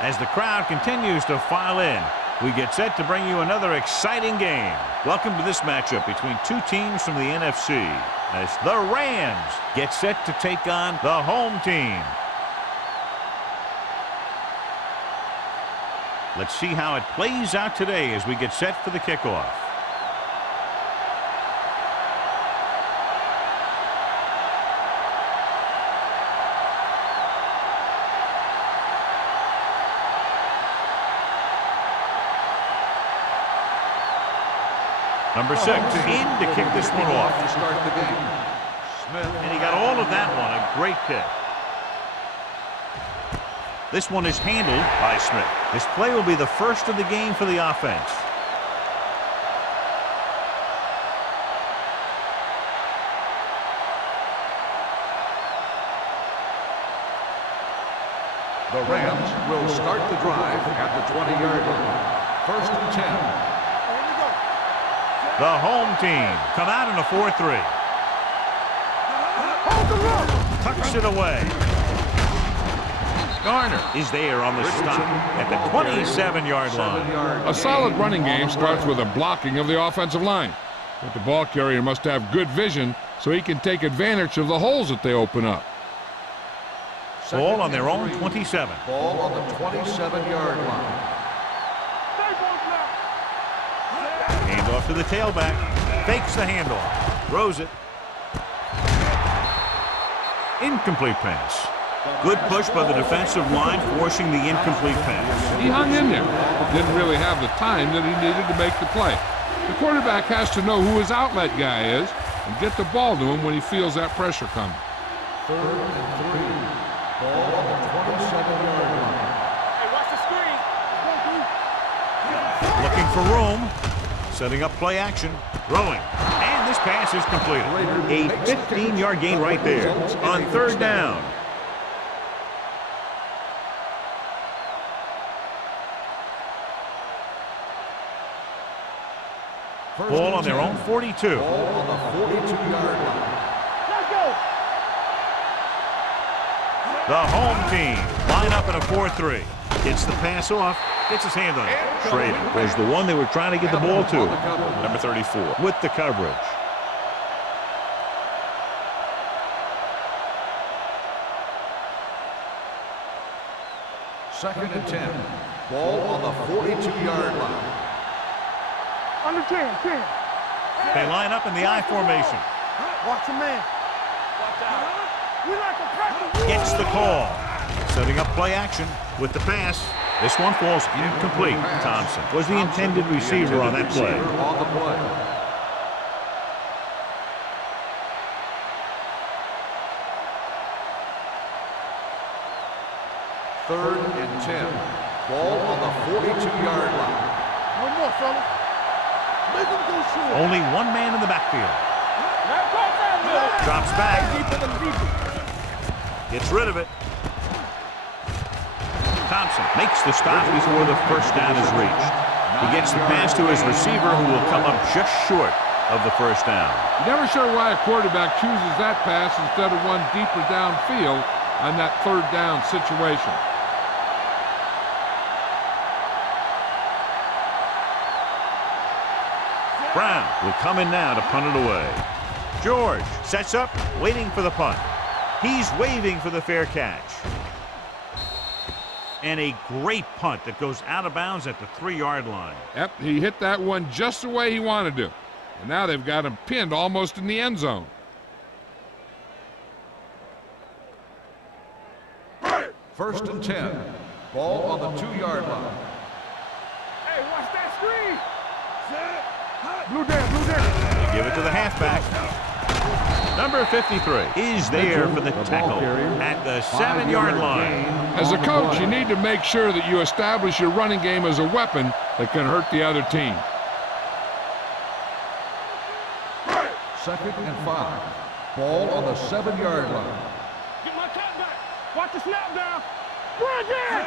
As the crowd continues to file in, we get set to bring you another exciting game. Welcome to this matchup between two teams from the NFC, as the Rams get set to take on the home team. Let's see how it plays out today as we get set for the kickoff. Number 6 in to kick this one off. To start the game. And he got all of that one. A great kick. This one is handled by Smith. This play will be the first of the game for the offense. The Rams will start the drive at the 20-yard line. 1st and 10. The home team come out in a 4-3. Tucks it away. Garner is there on the stop at the 27-yard line. A solid running game starts with a blocking of the offensive line. But the ball carrier must have good vision so he can take advantage of the holes that they open up. Ball on their own 27. Ball on the 27-yard line. Handoff to the tailback. Fakes the handoff. Throws it. Incomplete pass. Good push by the defensive line, forcing the incomplete pass. He hung in there, but didn't really have the time that he needed to make the play. The quarterback has to know who his outlet guy is and get the ball to him when he feels that pressure coming. 3rd and 3. Ball on the 27-yard line. Hey, watch the screen. Looking for room. Setting up play action. Throwing. And this pass is completed. A 15-yard gain right there on 3rd down. Ball on their own 42. Ball on the 42-yard line. Let's go. The home team line up in a 4-3. Gets the pass off. Gets his hand on it. Schrader was the one they were trying to get the ball to. Number 34 with the coverage. Second and 10. Ball on the 42-yard line. Under 10. They line up in the I formation. Watch the man. Watch out. We like to pressure. Gets the call. Setting up play action with the pass. This one falls incomplete. Thompson was the intended receiver on that play. On the play. Third and 10. Ball on the 42-yard line. One more, fella. Make him go short. Only one man in the backfield. Drops back. Gets rid of it. Thompson makes the stop before the first down is reached. He gets the pass to his receiver, who will come up just short of the first down. Never sure why a quarterback chooses that pass instead of one deeper downfield on that 3rd down situation. Brown will come in now to punt it away. George sets up, waiting for the punt. He's waving for the fair catch. And a great punt that goes out of bounds at the 3-yard line. Yep, he hit that one just the way he wanted to. And now they've got him pinned almost in the end zone. 1st and 10. Ball on the 2-yard line. Hey, watch that screen. Blue down. They give it to the halfback. Number 53 is there for the tackle at the 7-yard line. As a coach, you need to make sure that you establish your running game as a weapon that can hurt the other team. 2nd and 5. Ball on the 7-yard line. Get my cut back. Watch the snap down. Bridge in.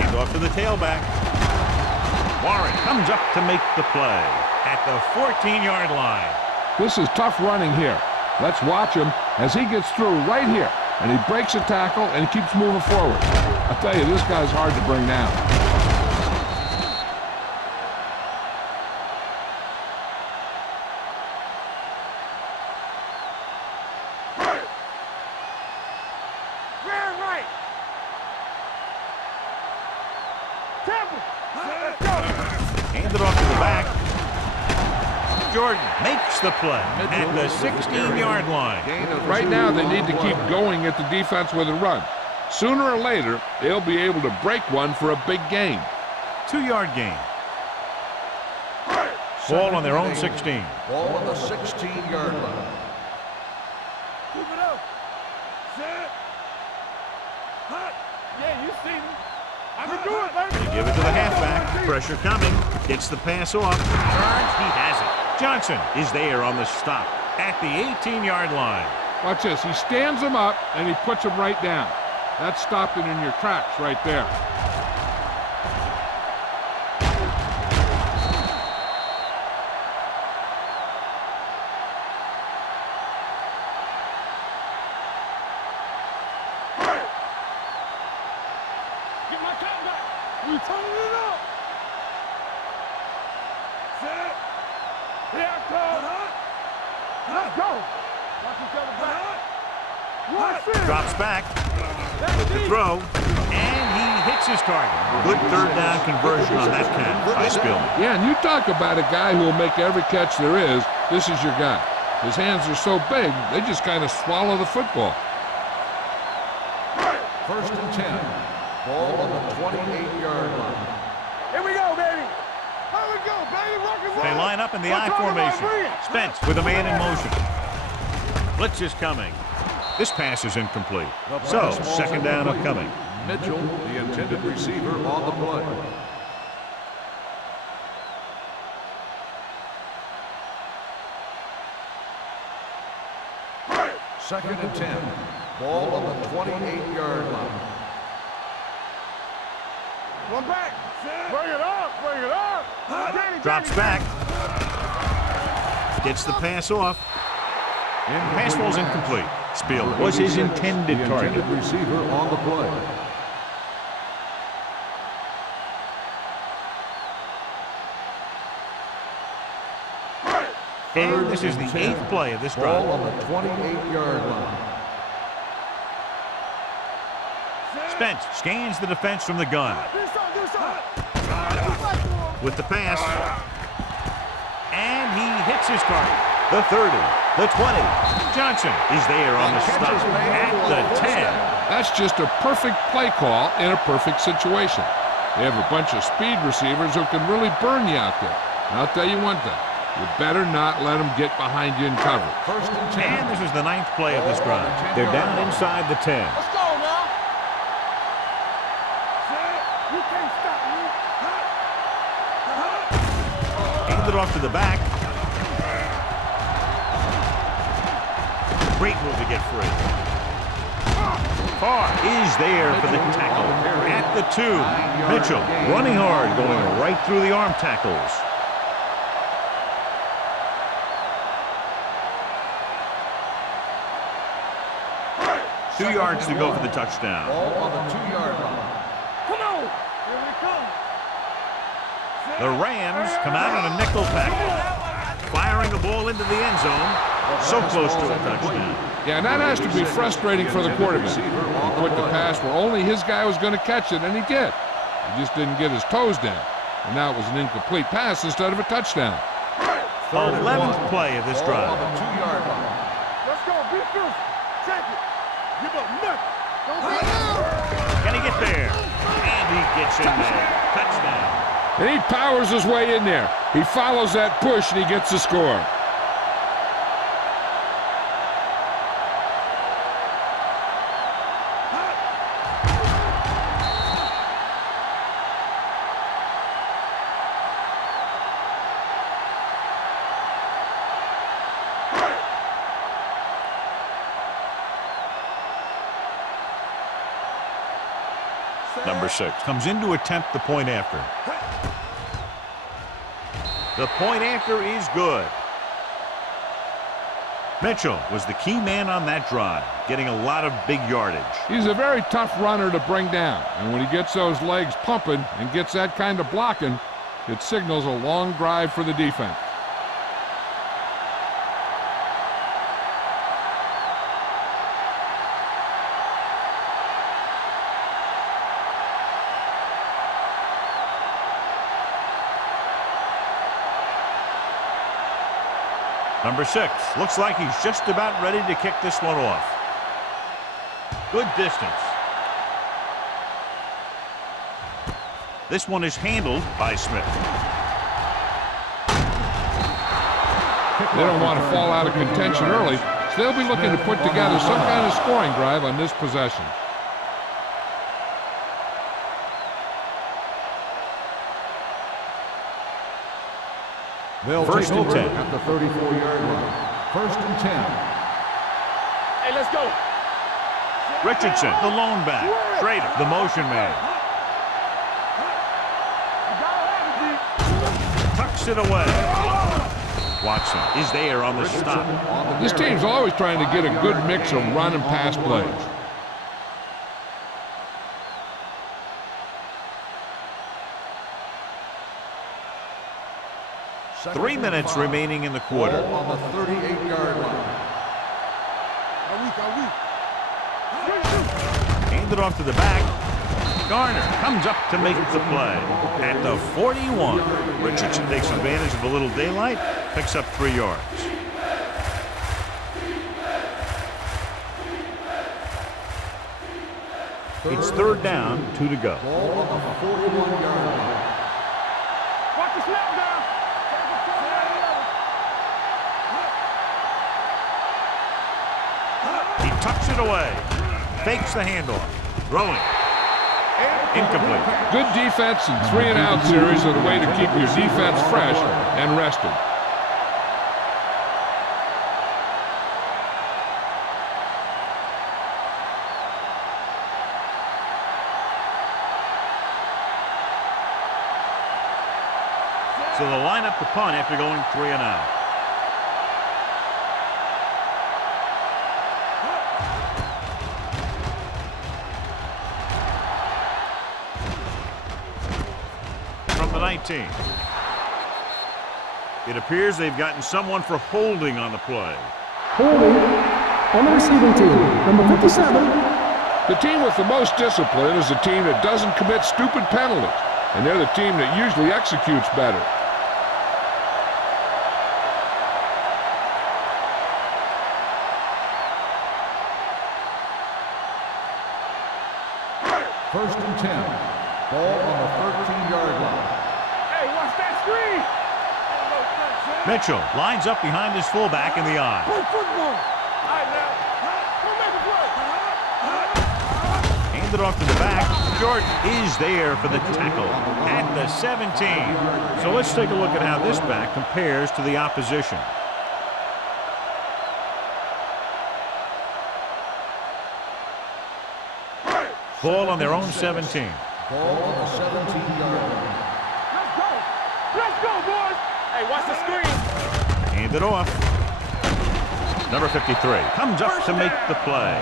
Hand off to the tailback. Warren comes up to make the play at the 14-yard line. This is tough running here. Let's watch him as he gets through right here. and he breaks a tackle, and he keeps moving forward. I tell you, this guy's hard to bring down. Hand it off to the back. Jordan makes the play at the 16-yard line. Right now, they need to keep going at the defense with a run. Sooner or later, they'll be able to break one for a big gain. 2-yard gain. Ball on their own 16. Ball on the 16-yard line. Keep it up. Set. Hot. Yeah, you see me. I can do it, baby. They give it to the halfback. Pressure coming. Gets the pass off. Turns. He has it. Johnson is there on the stop at the 18-yard line. Watch this. He stands him up, and he puts him right down. That stopped it in your tracks right there. Get my top back. We turning it up. Set. Here I come. Let's go. Watch each other back. Watch it. Drops back with the throw, and he hits his target. Good third down conversion on that count by Spillman. Yeah, and you talk about a guy who will make every catch there is. This is your guy. His hands are so big, they just kind of swallow the football. First and 10. Ball on the 28-yard line. Here we go, baby. Here we go, baby. Rock and roll. They line up in the I We're talking about formation. brilliant. Spence with a man in motion. Blitz is coming. This pass is incomplete. So, second down upcoming. Mitchell, the intended receiver, on the play. Second and 10. Ball on the 28-yard line. One back. Bring it up. Bring it up. Danny, Drops Danny, back. Gets the pass off. Pass ball's incomplete. Spill was his intended target. The intended receiver on the play. And this is the 8th play of this Ball drive. on the 28-yard line. Spence scans the defense from the gun. Do something. With the pass. And he hits his target. The 30, the 20. Johnson is there on the stop at the 10. That's just a perfect play call in a perfect situation. They have a bunch of speed receivers who can really burn you out there. And I'll tell you one thing. You better not let them get behind you in cover. First and 10. And this is the 9th play of this drive. They're down inside the 10. Let's go now. You can't stop me. Hand it off to the back. Great move to get free. Carr is there for the tackle at the 2. Mitchell running hard, going right through the arm tackles. Two yards to go for the touchdown. Ball on the 2-yard line. Come on. Here we come. The Rams come out in a nickel package, firing the ball into the end zone. So close to a touchdown. Yeah, and that has to be frustrating for the quarterback. He put the pass where only his guy was going to catch it, and he did. He just didn't get his toes down. And now it was an incomplete pass instead of a touchdown. 11th play of this Ball drive. on the 2-yard line. Let's go. Be fierce. Check it. Give up nothing. Don't say no. Can he get there? And he gets in there. Touchdown. And he powers his way in there. He follows that push, and he gets the score. Number 6 comes in to attempt the point after. The point after is good. Mitchell was the key man on that drive, getting a lot of big yardage. He's a very tough runner to bring down, and when he gets those legs pumping and gets that kind of blocking, it signals a long drive for the defense. Number 6, looks like he's just about ready to kick this one off. Good distance. This one is handled by Smith. They don't want to fall out of contention early, so they'll be looking to put together some kind of scoring drive on this possession. They'll First take and over 10. at the 34-yard line. First and 10. Hey, let's go. Richardson, the lone back. Schrader, the motion man. Tucks it away. Watson is there on the stop. This team's always trying to get a good mix of run and pass plays. Second 3 and minutes 5. remaining in the quarter. Ball on the 38-yard line. Hand it off to the back. Garner comes up to make the play. At the 41, Richardson takes advantage of a little daylight, picks up 3 yards. It's third down, 2 to go. Ball on the 41-yard line. Watch the snap down. He tucks it away. Fakes the handoff. Throwing. Incomplete. Good defense and 3-and-out series are the way to keep your defense fresh and rested. So they'll line up the punt after going 3-and-out. From the 19. It appears they've gotten someone for holding on the play. Holding on the receiving team, number 57. The team with the most discipline is the team that doesn't commit stupid penalties, and they're the team that usually executes better. First and 10. Ball on the 13-yard line. Hey, watch that screen. Mitchell lines up behind his fullback in the eye. Play football. All right, now. Go make a play. Hand it off to the back. Jordan is there for the tackle at the 17. So let's take a look at how this back compares to the opposition. Ball on their own 17. Ball on the 17-yard line. Let's go. Let's go, boys. Hey, watch the screen. Hand it off. Number 53 comes up to make the play.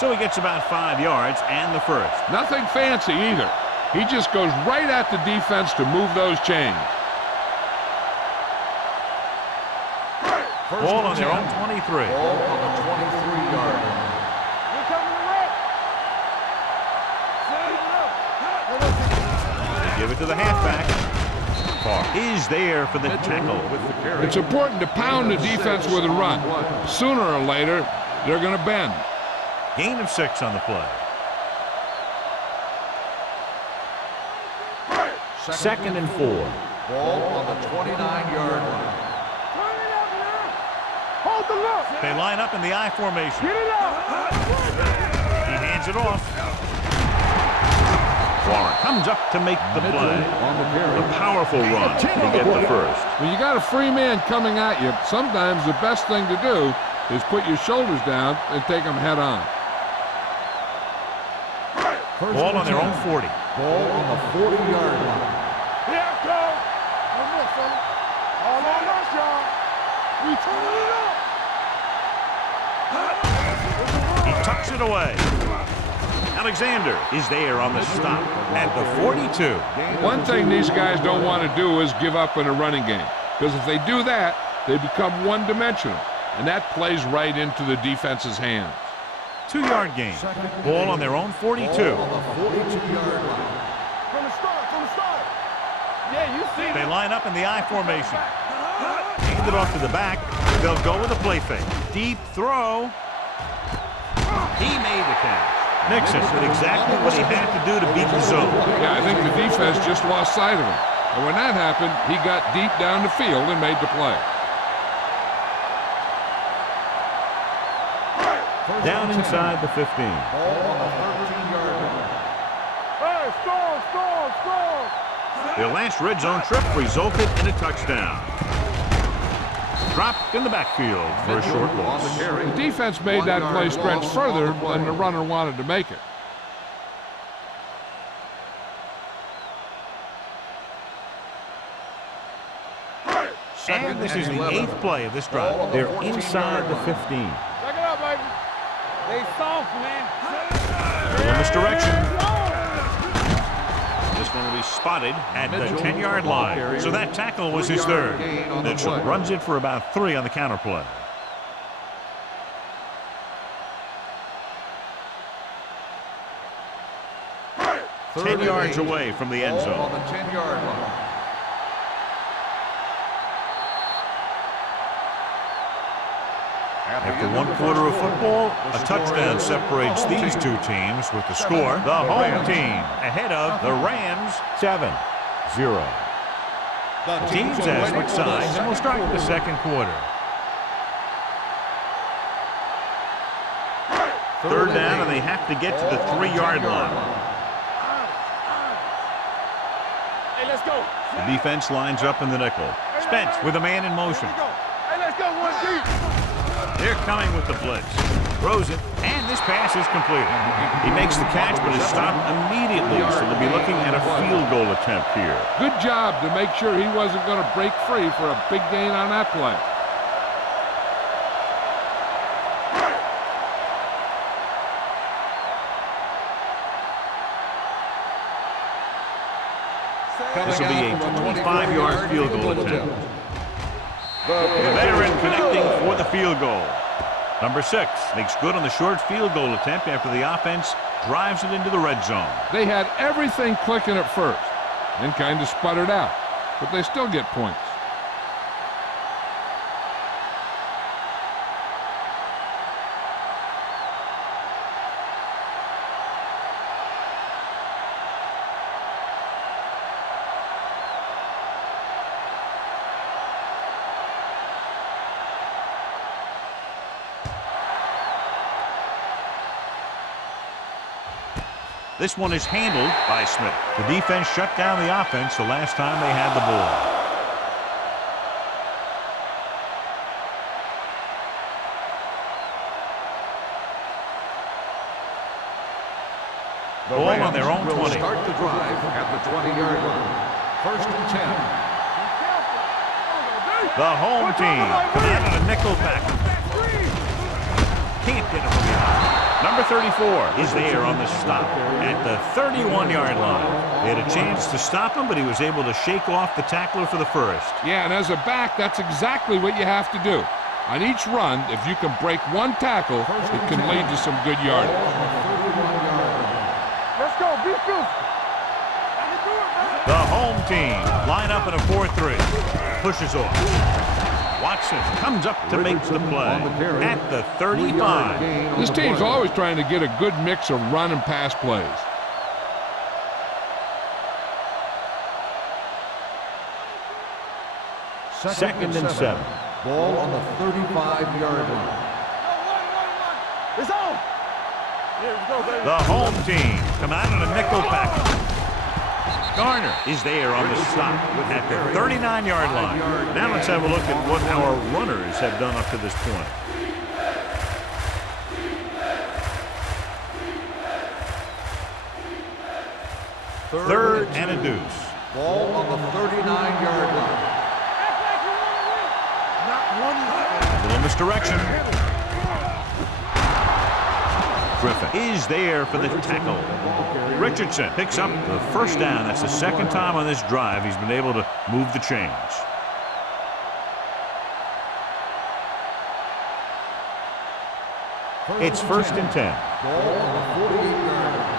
So he gets about 5 yards and the first. Nothing fancy either. He just goes right at the defense to move those chains. First Ball and on their 10. own 23. Ball on the 23-yard line. Here coming the red. They give it to the halfback. Carr is there for the tackle. It's important to pound the defense with a run. Sooner or later, they're going to bend. Gain of 6 on the play. Second and 4. Ball on the 29-yard line. Turn it up now. Hold the look. They line up in the I formation. Get it up. He hands it off. Warren comes up to make the play. On the carry. A powerful run to get the first. When you got a free man coming at you, sometimes the best thing to do is put your shoulders down and take them head on. First Ball and on their 10. own 40. Ball on the 40-yard line. Here it goes. One more, fella. All on us, y'all. We turning it up. He tucks it away. Alexander is there on the stop at the 42. One thing these guys don't want to do is give up in a running game, because if they do that, they become one-dimensional, and that plays right into the defense's hands. 2-yard gain. Ball on their own 42. Ball on the 42-yard line. From the start. Yeah, you see They line up in the I formation. Hand it off to the back. They'll go with a play fake. Deep throw. He made the catch. Nixon did exactly what he had to do to beat the zone. Yeah, I think the defense just lost sight of him. And when that happened, he got deep down the field and made the play. Down inside the 15. Ball on the 13-yard line. Hey, score! Their last red zone trip resulted in a touchdown. Dropped in the backfield for a short On the loss. carry. The defense made that play stretch further than the runner wanted to make it. And this is the 8th play of this drive. They're inside the 15. Check it out, baby. They soft, man. Little misdirection. This one will be spotted at the 10-yard line. So that tackle was his third. Mitchell runs it for about 3 on the counter play. Ten yards away from the end Ball zone. on the 10-yard line. After 1 quarter of football, a touchdown separates these two teams with the score. The home team ahead of the Rams 7-0. Teams have switched sides and will start the second quarter. Third down, and they have to get to the 3-yard line. Hey, let's go. The defense lines up in the nickel. Spence with a man in motion. Hey, let's go, one deep. They're coming with the blitz. Throws it, and this pass is completed. He makes the catch, but is stopped immediately, so they'll be looking at a field goal attempt here. Good job to make sure he wasn't going to break free for a big gain on that play. This will be a 25-yard field goal attempt. The veteran connecting for the field goal. Number 6 makes good on the short field goal attempt after the offense drives it into the red zone. They had everything clicking at first and kind of sputtered out, but they still get points. This one is handled by Smith. The defense shut down the offense the last time they had the ball. Ball on their own 20. Will start the drive at the 20-yard line. First and 10. The home team coming out on a nickel back. Can't get it from behind. Number 34 is there on the stop at the 31-yard line. They had a chance to stop him, but he was able to shake off the tackler for the first. Yeah, and as a back, that's exactly what you have to do. On each run, if you can break one tackle, it can lead to some good yardage. Let's go, beat you. The home team line up in a 4-3. Pushes off. Watson comes up to make the play at the 35. This team's always trying to get a good mix of run and pass plays. Second and 7. Ball on the 35-yard line. It's on. Here we go, baby. The home team come out in a nickel package. Garner is there on the stop at the 39-yard line. Now let's have a look at what our runners have done up to this point. Third and a deuce. Ball on the 39-yard line. A little misdirection. Griffin is there for the tackle. Richardson picks up the first down. That's the second time on this drive he's been able to move the chains. It's 1st and 10. Ball on the 48-yard line.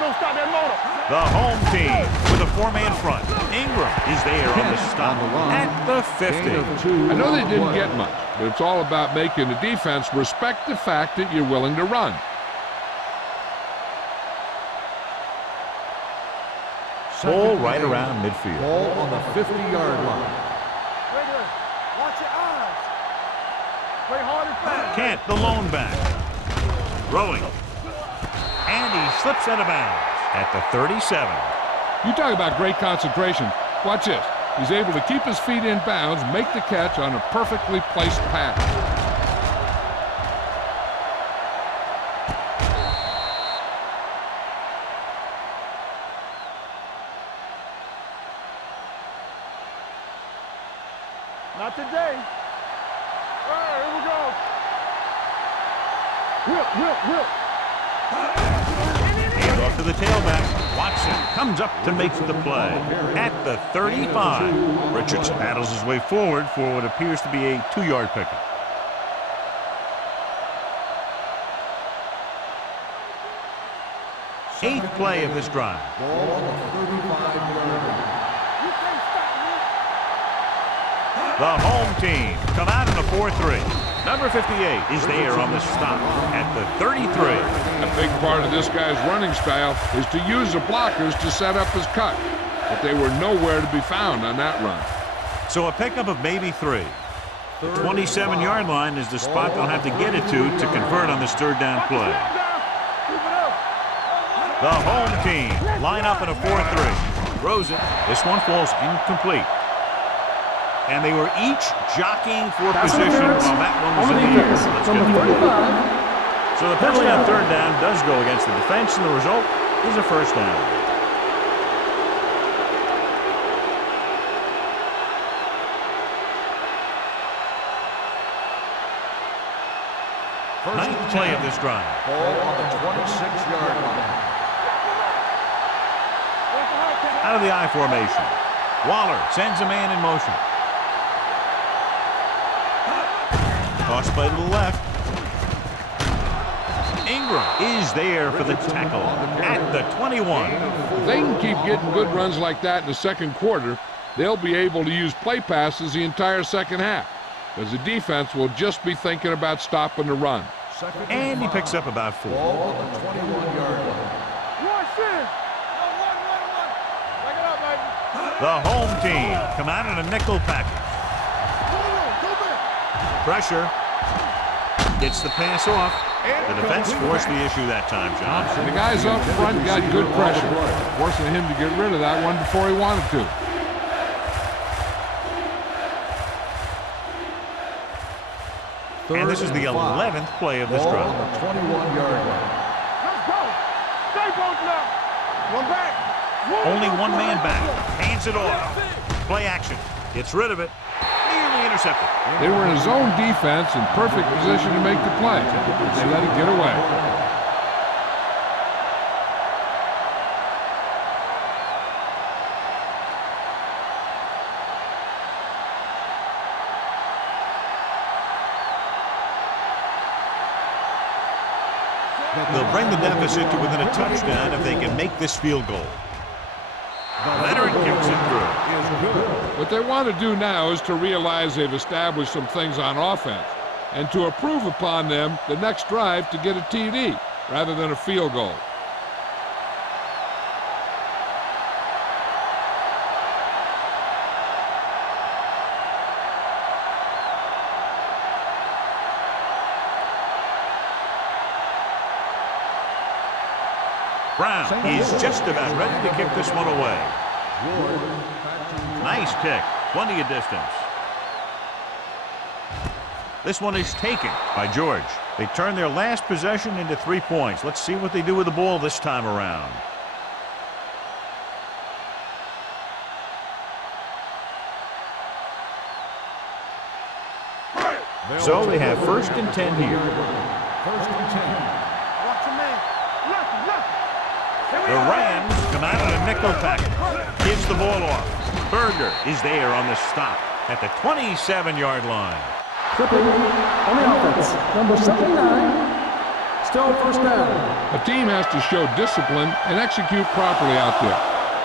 Don't stop that motor. The home team with a 4-man front. Ingram is there on the stop at the 50. I know they didn't get much, but it's all about making the defense respect the fact that you're willing to run. Ball right around midfield. Ball on the 50-yard line. Watch your eyes. Play hard and fast. Kent, the lone back. Rolling. And he slips out of bounds at the 37. You talk about great concentration. Watch this. He's able to keep his feet in bounds, make the catch on a perfectly placed pass. Not today. All right, here we go. Whip. Hand off to the tailback. Watson comes up to make the play at the 35. Richardson battles his way forward for what appears to be a 2-yard pickup. Eighth play of this drive. Ball on the 35-yard line. The home team come out in the 4-3. Number 58 is there on the stop at the 33. A big part of this guy's running style is to use the blockers to set up his cut, but they were nowhere to be found on that run. So a pickup of maybe 3. The 27-yard line is the spot they'll have to get it to convert on this 3rd down play. The home team line up in a 4-3. Throws it. This one falls incomplete. And they were each jockeying for position while that one was in the air. Let's get it. So the penalty on 3rd down does go against the defense, and the result is a 1st down. Ninth play of this drive. Ball on the 26-yard line. Out of the I formation. Waller sends a man in motion. Toss play to the left. Ingram is there for the tackle at the 21. If they can keep getting good runs like that in the 2nd quarter, they'll be able to use play passes the entire 2nd half, because the defense will just be thinking about stopping the run. And he picks up about 4. Ball on the 21-yard line. Watch this. One. Back it up, baby. The home team come out in a nickel package. Pressure. Gets the pass off. The defense forced the issue that time, John. And the guys up front got good pressure, forcing him to get rid of that one before he wanted to. And this is the 11th play of this drive. On the 21-yard line. Let's go. Stay posted up. One back. Only one man back. Hands it off. Play action. Gets rid of it. Nearly intercepted. They were in a zone defense in perfect position to make the play. They let it get away. They'll bring the deficit to within a touchdown if they can make this field goal. Leonard kicks it through. What they want to do now is to realize they've established some things on offense and to improve upon them the next drive to get a TD rather than a field goal. Brown is just about ready to kick this one away. Nice kick. Plenty of distance. This one is taken by George. They turn their last possession into 3 points. Let's see what they do with the ball this time around. So they have 1st and 10 here. First and 10. Watch your man. Look. The Rams come out in a nickel package. Gives the ball off. Berger is there on the stop at the 27-yard line. Clipping on the offense. Number 79. Still first down. A team has to show discipline and execute properly out there.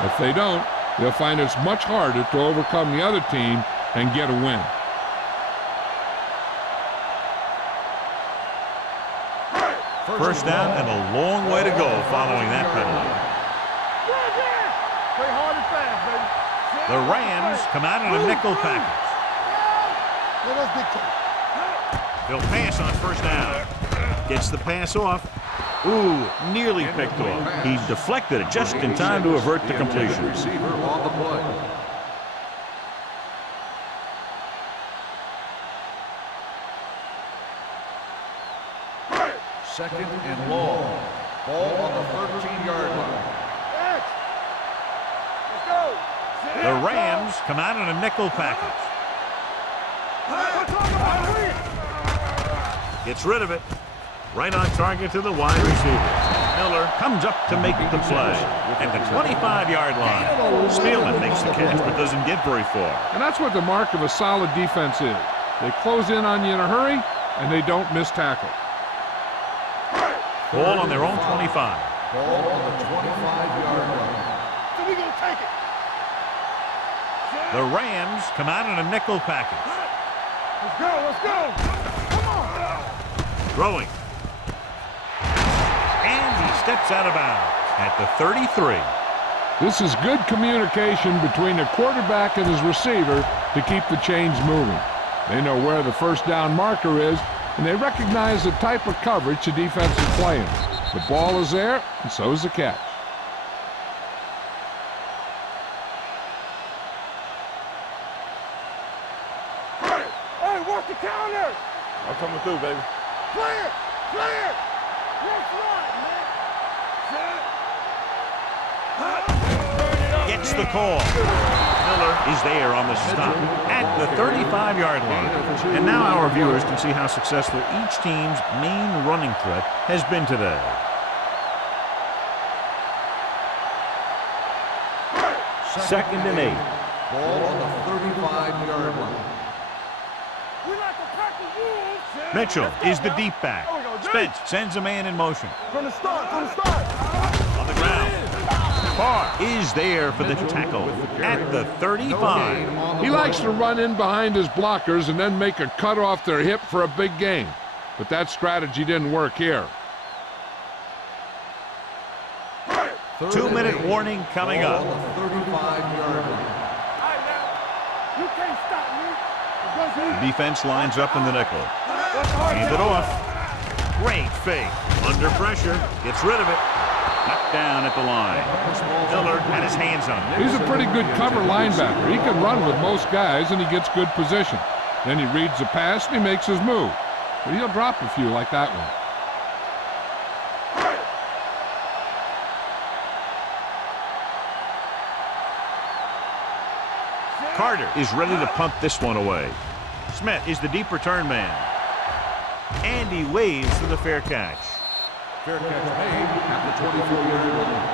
If they don't, they'll find it's much harder to overcome the other team and get a win. First down and a long way to go following that penalty. Play hard and fast, baby. The Rams come out in a nickel package. Let us dictate. They'll pass on first down. Gets the pass off. Ooh, nearly picked off. He deflected it just in time to avert the completion. Receiver on the play. Second and long. Ball on the 13-yard line. Let's go. The Rams come out in a nickel package. Gets rid of it. Right on target to the wide receiver. Miller comes up to make the play at the 25-yard line. Spielman makes the catch but doesn't get very far. And that's what the mark of a solid defense is. They close in on you in a hurry, and they don't miss tackle. Ball on their own 25. Ball on the 25-yard line. So we gonna take it. The Rams come out in a nickel package. Let's go. Come on. Throwing. And he steps out of bounds at the 33. This is good communication between the quarterback and his receiver to keep the chains moving. They know where the first down marker is, and they recognize the type of coverage the defense is playing. The ball is there, and so is the catch. Hey, watch the counter. I'm coming through, baby. Play it. Let's run, man. Gets the call. Miller is there on the stop at the 35-yard line. And now our viewers can see how successful each team's main running threat has been today. Second and 8. Ball on the 35-yard line. We like to pack the wolves. Mitchell is the deep back. Spence sends a man in motion. From the start. On the ground. Carr is there for the tackle at the 35. He likes to run in behind his blockers and then make a cut off their hip for a big gain. But that strategy didn't work here. 2-minute warning coming up. On the 35-yard line. You can't stop me. Defense lines up in the nickel. Hand it off. Great fake. Under pressure. Gets rid of it. Knocked down at the line. Miller had his hands on it. He's a pretty good cover linebacker. He can run with most guys, and he gets good position. Then he reads the pass, and he makes his move. But he'll drop a few like that one. Carter is ready to punt this one away. Smith is the deep return man. And he waves for the fair catch. Fair catch made at the 24-yard line.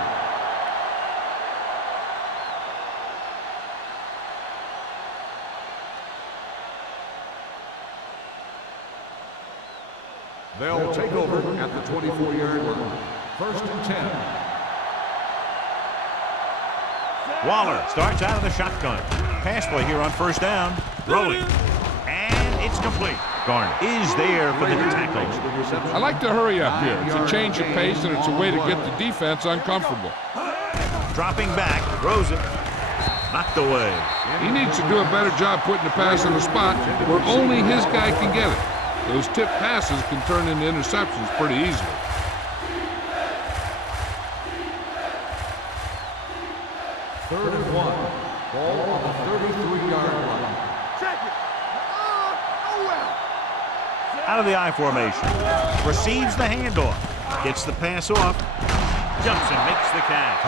They'll take over at the 24-yard line. First and 10. Waller starts out of the shotgun. Pass play here on first down. Rolling. And it's complete. Garner is there for the tackle. I like to hurry up here. It's a change of pace, and it's a way to get the defense uncomfortable. Dropping back. Throws it. Knocked away. He needs to do a better job putting the pass in the spot where only his guy can get it. Those tip passes can turn into interceptions pretty easily. Third and 1. Ball on the 33-yard line. Check it. Out of the I formation. Receives the handoff. Gets the pass off. Jumps and makes the catch.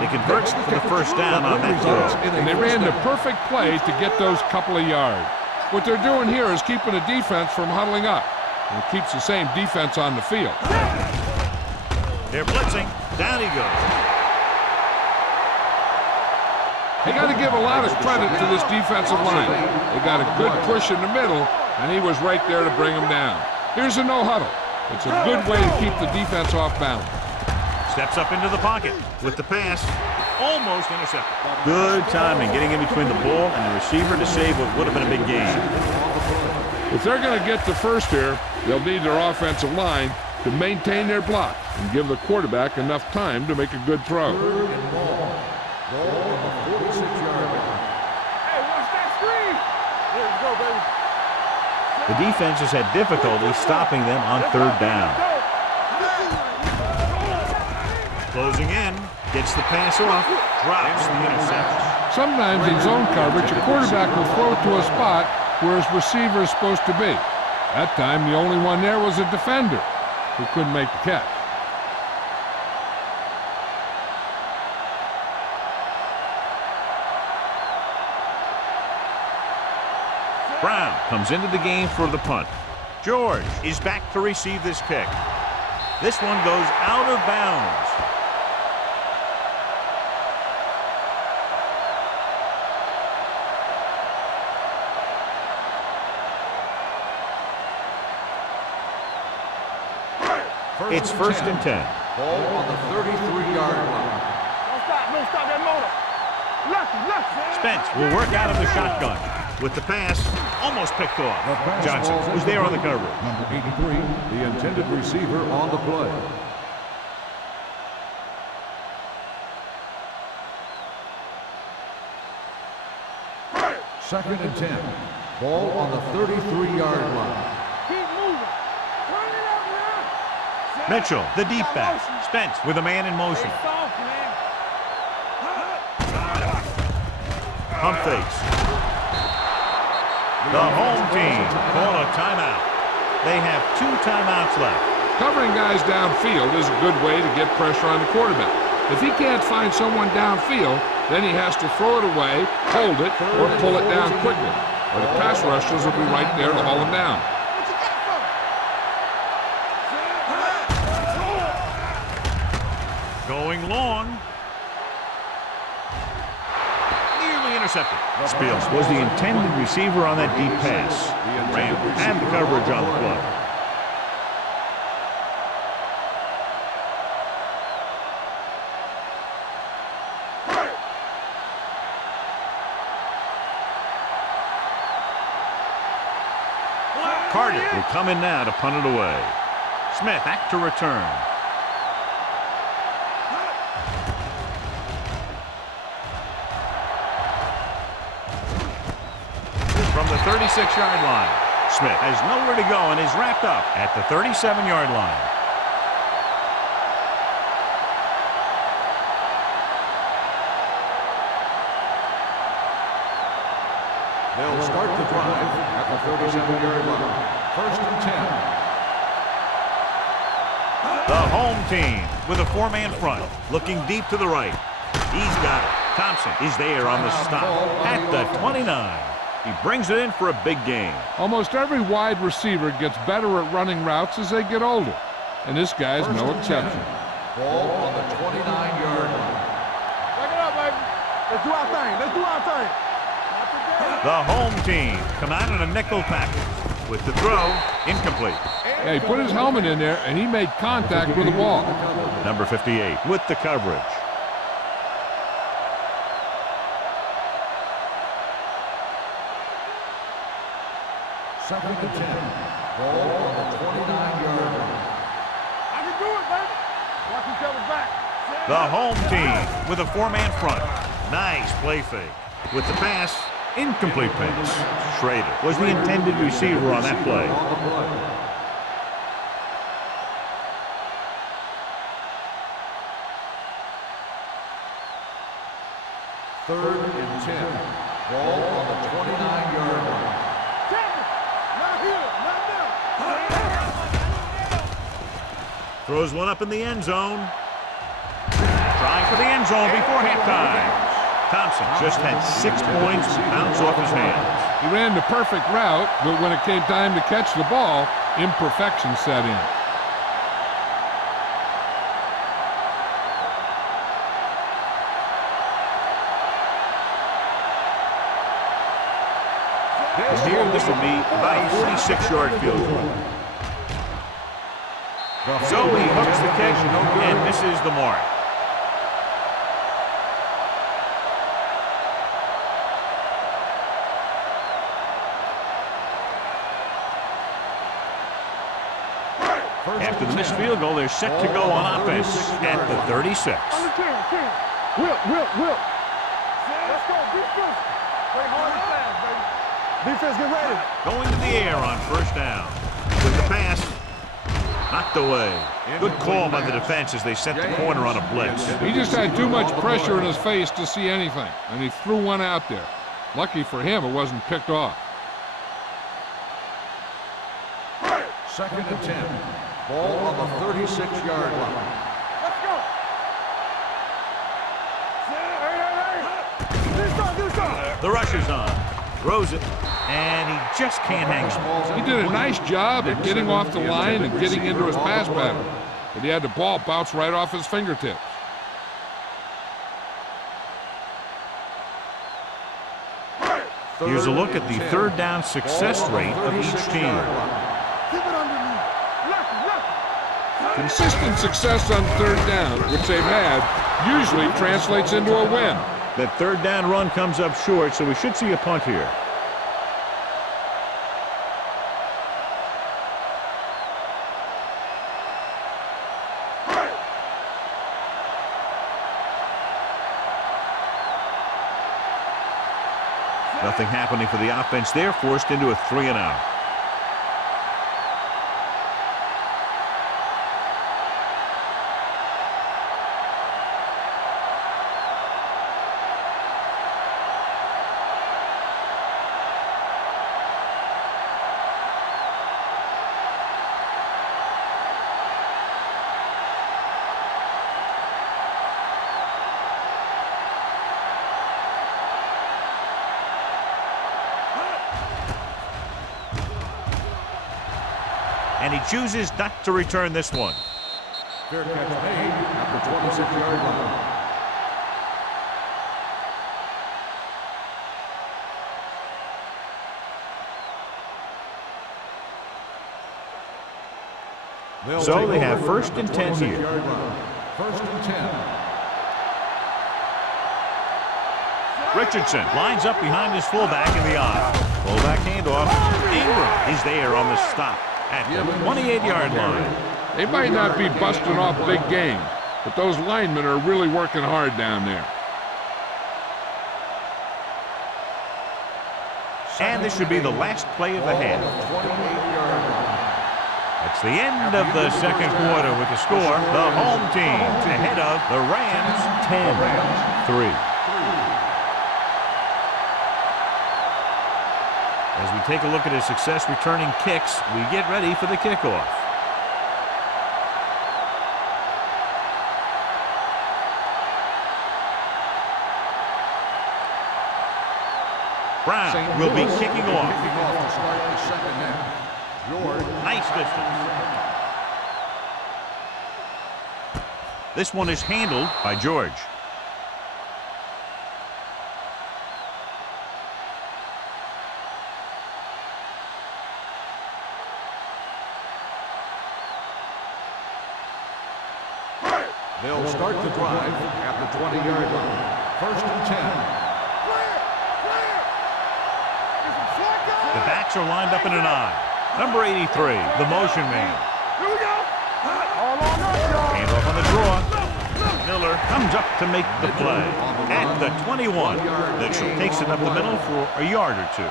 He converts to the first down on that throw. And they ran the perfect play to get those couple of yards. What they're doing here is keeping the defense from huddling up. and it keeps the same defense on the field. They're blitzing. Down he goes. They got to give a lot of credit to this defensive line. They got a good push in the middle, and he was right there to bring him down. Here's a no huddle. It's a good way to keep the defense off balance. Steps up into the pocket with the pass. Almost intercepted. Good timing getting in between the ball and the receiver to save what would have been a big game. If they're going to get the first here, they'll need their offensive line to maintain their block and give the quarterback enough time to make a good throw. Third and ball. Ball on the 46-yard line. Hey, watch that screen. Here we go, baby. The defense has had difficulty stopping them on third down. Closing in, gets the pass off, drops the interception. Sometimes in zone coverage, a quarterback will throw to a spot where his receiver is supposed to be. That time, the only one there was a defender who couldn't make the catch. Brown comes into the game for the punt. George is back to receive this kick. This one goes out of bounds. It's first and 10. Ball on the 33-yard line. Don't stop that motor. Left. Spence will work out of the shotgun. With the pass, almost picked off. Johnson was there on the coverage. Number 83, the intended receiver on the play. Second and 10. Ball on the 33-yard line. Keep moving. Turn it up now. Mitchell, the deep back. Spence with a man in motion. Stay soft, man. Pump fakes. The home team call a timeout. They have 2 timeouts left. Covering guys downfield is a good way to get pressure on the quarterback. If he can't find someone downfield, then he has to throw it away, hold it, or pull it down quickly. Or the pass rushers will be right there to haul him down. Going long. Nearly intercepted. Spiels was the intended receiver on that deep pass. Rams have the coverage on the play. Carter will come in now to punt it away. Smith back to return. From the 36-yard line, Smith has nowhere to go and is wrapped up at the 37-yard line. They'll start the drive at the 37-yard line. First and 10. The home team with a 4-man front, looking deep to the right. He's got it. Thompson is there on the stop at the 29. He brings it in for a big game. Almost every wide receiver gets better at running routes as they get older, and this guy's no exception. Ball on the 29-yard line. Back it up, baby. Let's do our thing. Let's do our thing. The home team come out in a nickel package. With the throw, incomplete. Yeah, he put his helmet in there, and he made contact with the ball. Number 58 with the coverage. Second and 10. Ball on the 29-yard line. I can do it, baby. Watch each other back. The home team with a 4-man front. Nice play fake. With the pass, incomplete pass. Schrader was the intended receiver on that play. Third and 10. Ball on the 29-yard line. Not here. Not now. Throws one up in the end zone. Trying for the end zone before halftime. Thompson just had 6 points bounce off his hands. He ran the perfect route, but when it came time to catch the ball, imperfection set in. Here, this will be about a 46-yard field goal. So he hooks the kick and misses the mark. After the missed field goal, they're set to go on offense at the 36. Whip. Let's go, defense. Play hard and fast, baby. Defense, get ready. Going to the air on first down. With the pass, knocked away. Good call by the defense as they set the corner on a blitz. He just had too much pressure in his face to see anything, and he threw one out there. Lucky for him, it wasn't picked off. 2nd and 10. Ball on the 36-yard line. Let's go. Hey. The rush is on. Throws it, and he just can't hang on. He did a nice job at getting off the line and getting into his pass pattern, but he had the ball bounce right off his fingertips. Here's a look at the third down success rate of each team. Keep it underneath. Consistent success on third down, which they've had, usually translates into a win. That third down run comes up short, so we should see a punt here. Nothing happening for the offense there, forced into a 3-and-out. And he chooses not to return this one. Fair catch made at the 26-yard line. So they have 1st and 10 here. 1st and 10. Richardson lines up behind his fullback in the aisle. Fullback handoff. Ingram is there on the stop at the 28-yard line. They might not be busting off big game, but those linemen are really working hard down there. And this should be the last play of the half. That's the end of the second quarter with the score. The home team ahead of the Rams 10-3. As we take a look at his success returning kicks, we get ready for the kickoff. Brown will be kicking off. To start the second half. George. Nice distance. This one is handled by George. They'll start the drive at the 20-yard line. 1st and 10. The backs are lined up in an I. Number 83, the motion man. Here we go. All on us, y'all. Handoff on the draw. Miller comes up to make the play at the 21. Mitchell takes it up the middle for a yard or two.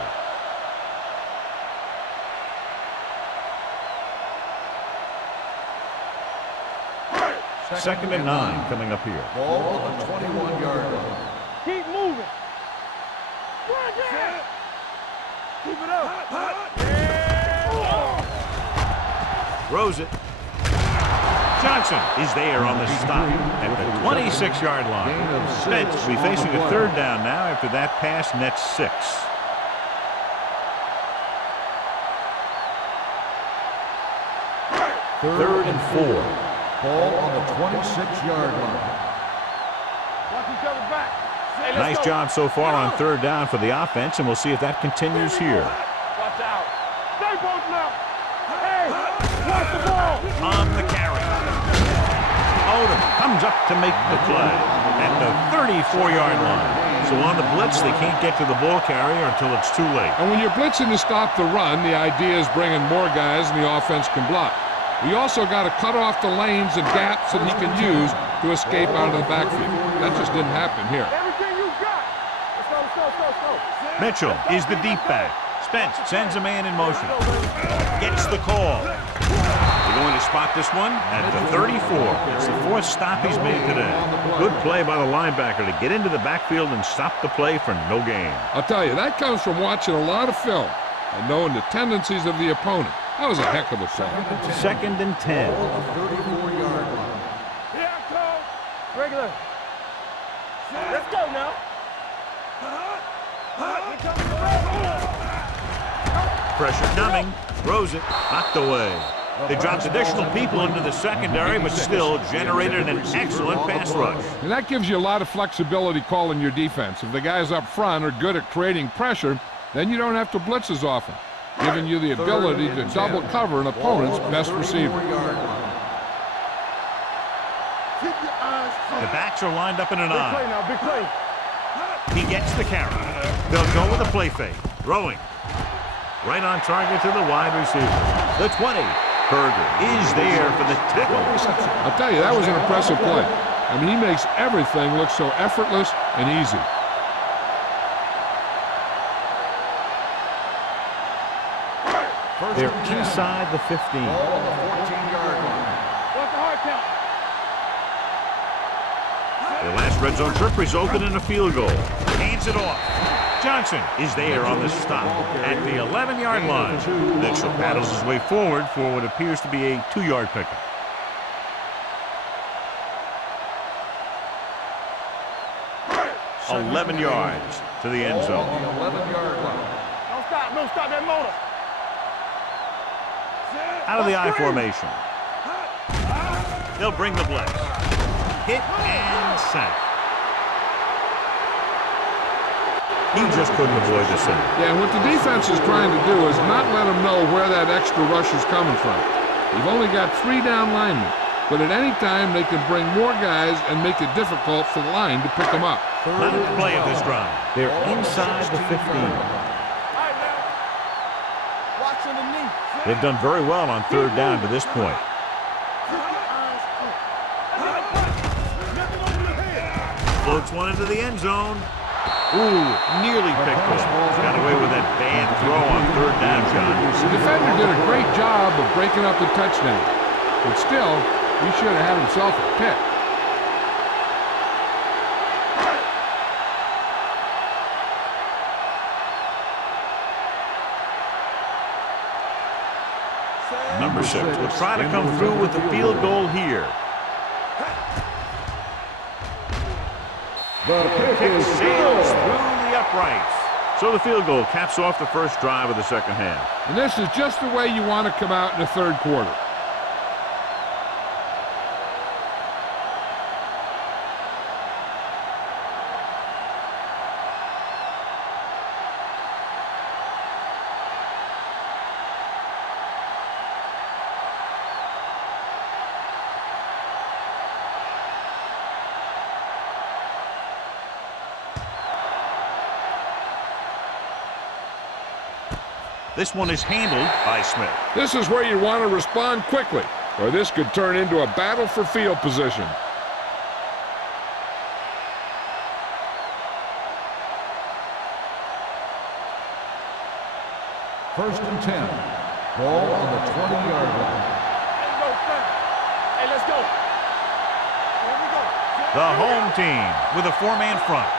Second and 9 coming up here. Ball on the 21-yard line. Keep moving. Keep it up. Throws it. Johnson is there on the stop at the 26-yard line. Spence will be facing a third down now after that pass nets 6. 3rd and 4. Ball on the 26-yard line. Watch each other back. Hey, let's Nice go. job so far on 3rd down for the offense, and we'll see if that continues here. Watch out. Stay both now. Hey, watch the ball. On the carry. Odom comes up to make the play at the 34-yard line. So on the blitz, they can't get to the ball carrier until it's too late. And when you're blitzing to stop the run, the idea is bringing more guys and the offense can block. We also got to cut off the lanes and gaps that he can use to escape out of the backfield. That just didn't happen here. Everything you got. Let's go, let's go, let's go, let's go. Mitchell is the deep back. Spence sends a man in motion. Gets the call. They're going to spot this one at the 34. It's the 4th stop he's made today. Good play by the linebacker to get into the backfield and stop the play for no gain. I'll tell you, that comes from watching a lot of film and knowing the tendencies of the opponent. That was a heck of a play. 2nd and 10. 34-yard line. Here I come. Regular. Let's go now. Here comes the ball. Pressure coming. Throws it. Knocked away. They dropped additional people into the secondary, but still generated an excellent pass rush. And that gives you a lot of flexibility calling your defense. If the guys up front are good at creating pressure, then you don't have to blitz as often, giving you the ability to double cover an opponent's best receiver. Keep your eyes on. The backs are lined up in an Big play eye. now, big play. He gets the carry. They'll go with a play fake. Throwing. Right on target to the wide receiver. The 20. Berger is there for the tackle. I'll tell you, that was an impressive play. I mean, he makes everything look so effortless and easy. They're inside the 15. Ball on the 14-yard line. What's the hard count? The last red zone trip resulted in a field goal. Hands it off. Johnson is there on the stop at the 11-yard line. Mitchell paddles his way forward for what appears to be a 2-yard pickup. Shut 11 yards to the end Ball zone. on the 11-yard line. Don't stop that motor. Out of the I formation. They'll bring the blitz. Hit and sack. He just couldn't avoid the sack. Yeah, and what the defense is trying to do is not let them know where that extra rush is coming from. You've only got 3 down linemen, but at any time they can bring more guys and make it difficult for the line to pick them up. 11th play of this drive. They're inside the 15. All right, now. Watch underneath. They've done very well on 3rd down to this point. Keep your eyes up. Nothing over the head. Floats one into the end zone. Ooh, nearly picked off. Got away with that bad throw on 3rd down, John. The defender did a great job of breaking up the touchdown, but still, he should have had himself a pick. Number 6 will try to come through with the field goal here. The Kick sails through the uprights. So the field goal caps off the first drive of the second half. And this is just the way you want to come out in the 3rd quarter. This one is handled by Smith. This is where you want to respond quickly, or this could turn into a battle for field position. First and 10. Ball on the 20-yard line. Let's go, fam. Hey, let's go. Here we go. The home team with a 4-man front.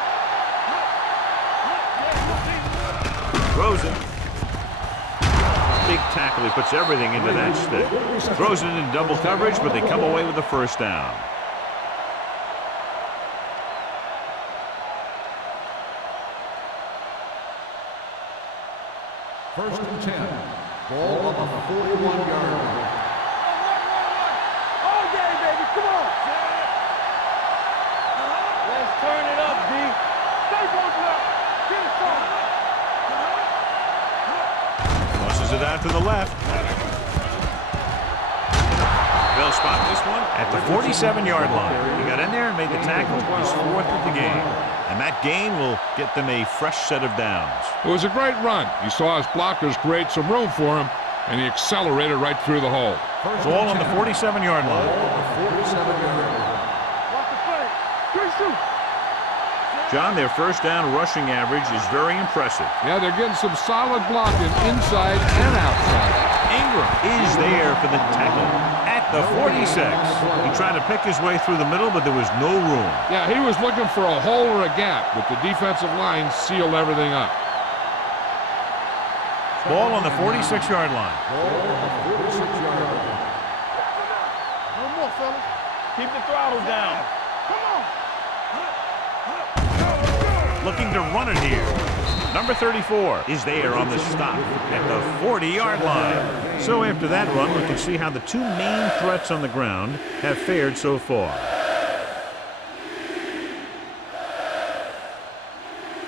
Throws it. Big tackle. He puts everything into that stick. Throws it in double coverage, but they come away with the first down. First and 10. Ball on the 41-yard line. it out to the left. They'll spot this one at the 47-yard line. He got in there and made the tackle. He's fourth of the game. And that gain will get them a fresh set of downs. It was a great run. He saw his blockers create some room for him, and he accelerated right through the hole. Ball on the 47-yard line. Watch the play. Good shoot. John, their first down rushing average is very impressive. Yeah, they're getting some solid blocking inside and outside. Ingram is there for the tackle at the 46. He tried to pick his way through the middle, but there was no room. Yeah, he was looking for a hole or a gap, but the defensive line sealed everything up. Ball on the 46-yard line. No more, fellas. Keep the throttle down. Come on. Looking to run it here. Number 34 is there on the stop at the 40-yard line. So after that run, we can see how the two main threats on the ground have fared so far.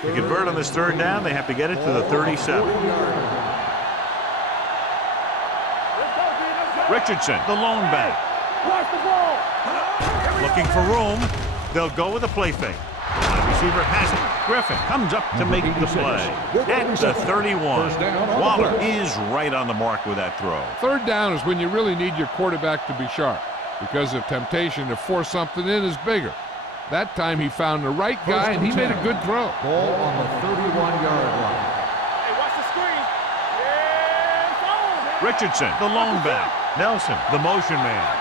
To convert on this third down, they have to get it to the 37. Richardson, the lone back. Watch the ball. Looking for room. They'll go with a play fake. The receiver has it. Griffin comes up to make the play. At the 31. Waller is right on the mark with that throw. Third down is when you really need your quarterback to be sharp, because the temptation to force something in is bigger. That time he found the right guy, and he made a good throw. Ball on the 31-yard line. Hey, watch the screen. Yeah, it's on. Richardson, the lone back. Nelson, the motion man.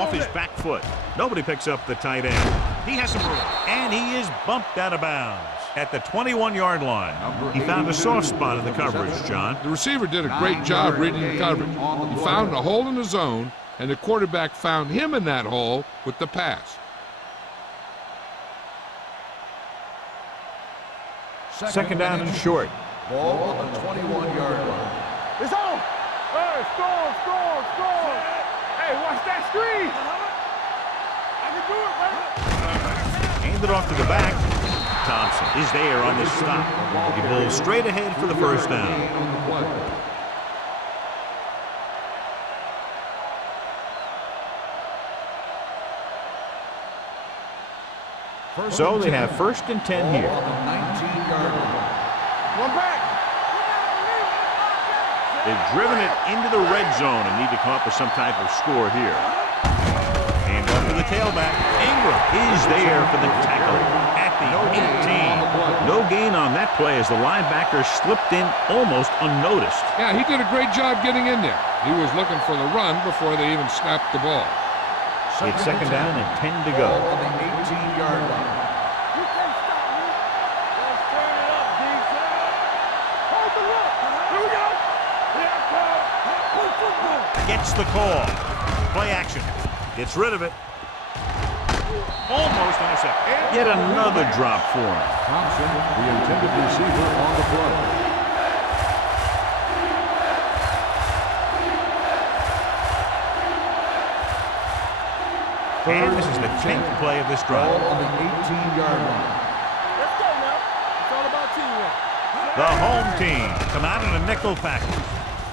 Off his back foot. Nobody picks up the tight end. He has some room, and he is bumped out of bounds at the 21-yard line. He found a soft spot in the coverage, John. The receiver did a great job reading the coverage. He found a hole in the zone, and the quarterback found him in that hole with the pass. Second down and short. Ball on the 21-yard line. It's on. Hey, score. Hey, watch that screen. I can do it, man. Hand it off to the back. Thompson is there on the stop. He pulls straight ahead for the first down. So they have first and 10 here. On the 19-yard line. One back. They've driven it into the red zone and need to come up with some type of score here. And up to the tailback. Ingram is there for the tackle at the 18. No gain on that play as the linebacker slipped in almost unnoticed. Yeah, he did a great job getting in there. He was looking for the run before they even snapped the ball. It's second down and 10 to go. Ball on the 18-yard line. You can't stop me. Let's turn it up, D-Side. Hold the look. Here we go. Here it comes. Play football. Gets the call. Play action. Gets rid of it. Almost intercepted. Yet another drop for him. Thompson, the intended receiver on the play. And this is the 10th play of this drive. Ball on the 18-yard line. Let's go now. It's all about teamwork. The home team come out in a nickel package.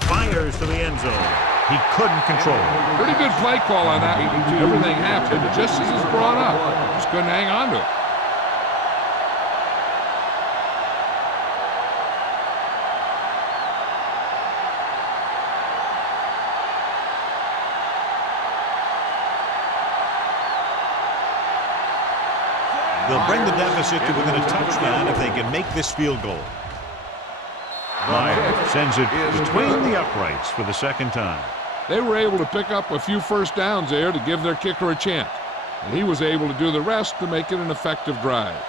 Fires to the end zone. He couldn't control it. Pretty good play call on that. Everything happened just as it's brought up. Just couldn't hang on to it. They'll bring the deficit to within a touchdown if they can make this field goal. Meyer sends it between the uprights for the second time. They were able to pick up a few first downs there to give their kicker a chance. And he was able to do the rest to make it an effective drive.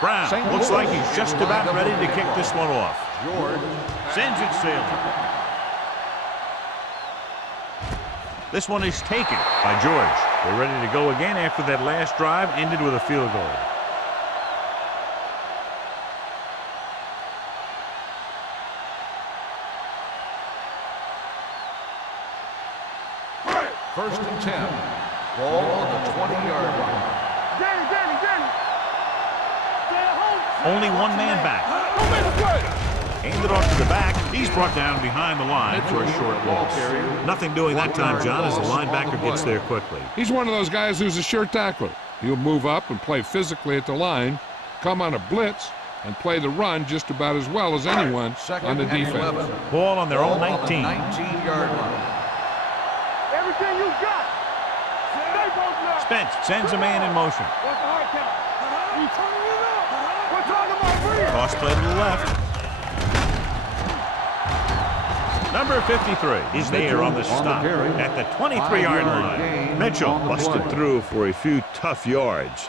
Brown looks like he's just about ready to kick this one off. George Sends it sailing. This one is taken by George. They're ready to go again after that last drive ended with a field goal. First and 10. Ball on the 20-yard line. Danny. Only one man back. Don't make a play. Handed off to the back. He's brought down behind the line for a short loss. Nothing doing that time, John, as the linebacker gets there quickly. He's one of those guys who's a sure tackler. He'll move up and play physically at the line, come on a blitz, and play the run just about as well as anyone on the defense. 11. Ball on their own Ball on the 19. 19-yard line. Everything you got. Stay both left. Spence sends a man in motion. What's the hard count? You turning it up. We're talking about real. Toss play to the left. Number 53 is there on the stop at the 23-yard line. Mitchell busted through for a few tough yards.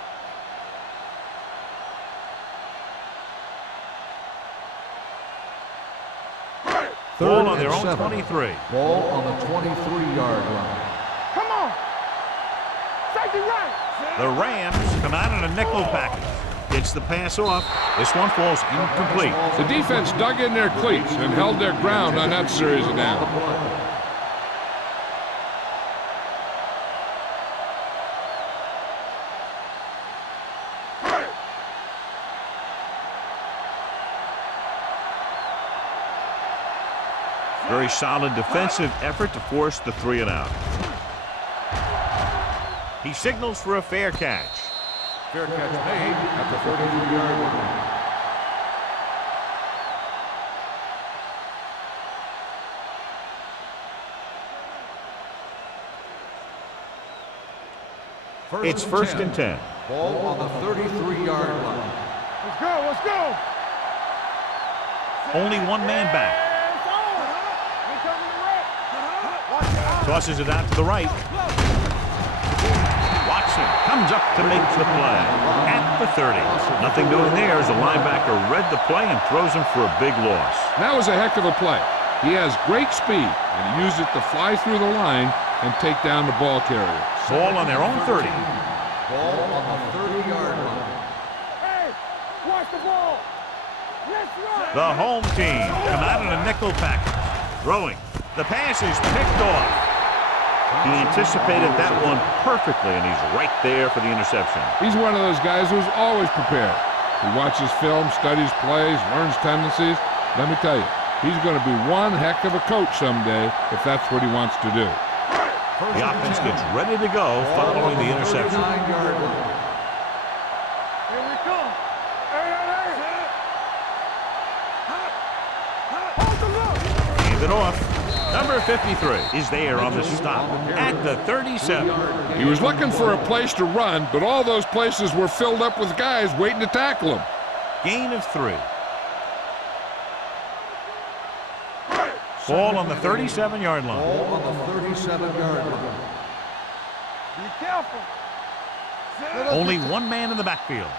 Ball on their own 23. Ball on the 23-yard line. Come on. Safety right. The Rams come out in a nickel package. Gets the pass off. This one falls incomplete. The defense dug in their cleats and held their ground on that series of downs. Very solid defensive effort to force the 3 and out. He signals for a fair catch. Fair catch made at the 43-yard line. It's first and 10. Ball on the 33-yard line. Let's go. Only one man back. Tosses it out to the right. Watson comes up to make the play at the 30. Nothing doing there as the linebacker read the play and throws him for a big loss. That was a heck of a play. He has great speed, and he used it to fly through the line and take down the ball carrier. Ball on their own 30. Ball on the 30-yard line. Hey, watch the ball. Let's run. The home team come out in a nickel package. Throwing. The pass is picked off. He anticipated that one perfectly, and he's right there for the interception. He's one of those guys who's always prepared. He watches film, studies plays, learns tendencies. Let me tell you, he's going to be one heck of a coach someday if that's what he wants to do. The offense gets ready to go following the interception. 39-yard line. Here we come. Hey. Hold the look. Hand it off. Number 53 is there on the stop at the 37. He was looking for a place to run, but all those places were filled up with guys waiting to tackle him. Gain of 3. Ball on the 37-yard line. Ball on the 37-yard line. Be careful. Only one man in the backfield.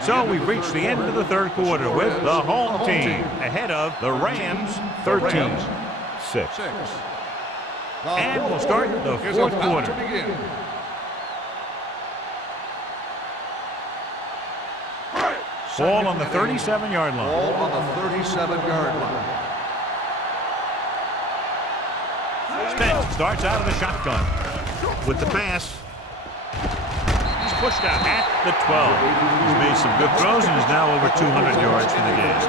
So we've reached the end of the third quarter with the home team ahead of the Rams 13-6. And we'll start the fourth quarter. Ball on the 37-yard line. Ball on the 37-yard line. Spence starts out of the shotgun with the pass. He's pushed out at the 12. He's made some good throws and is now over 200 yards for the game.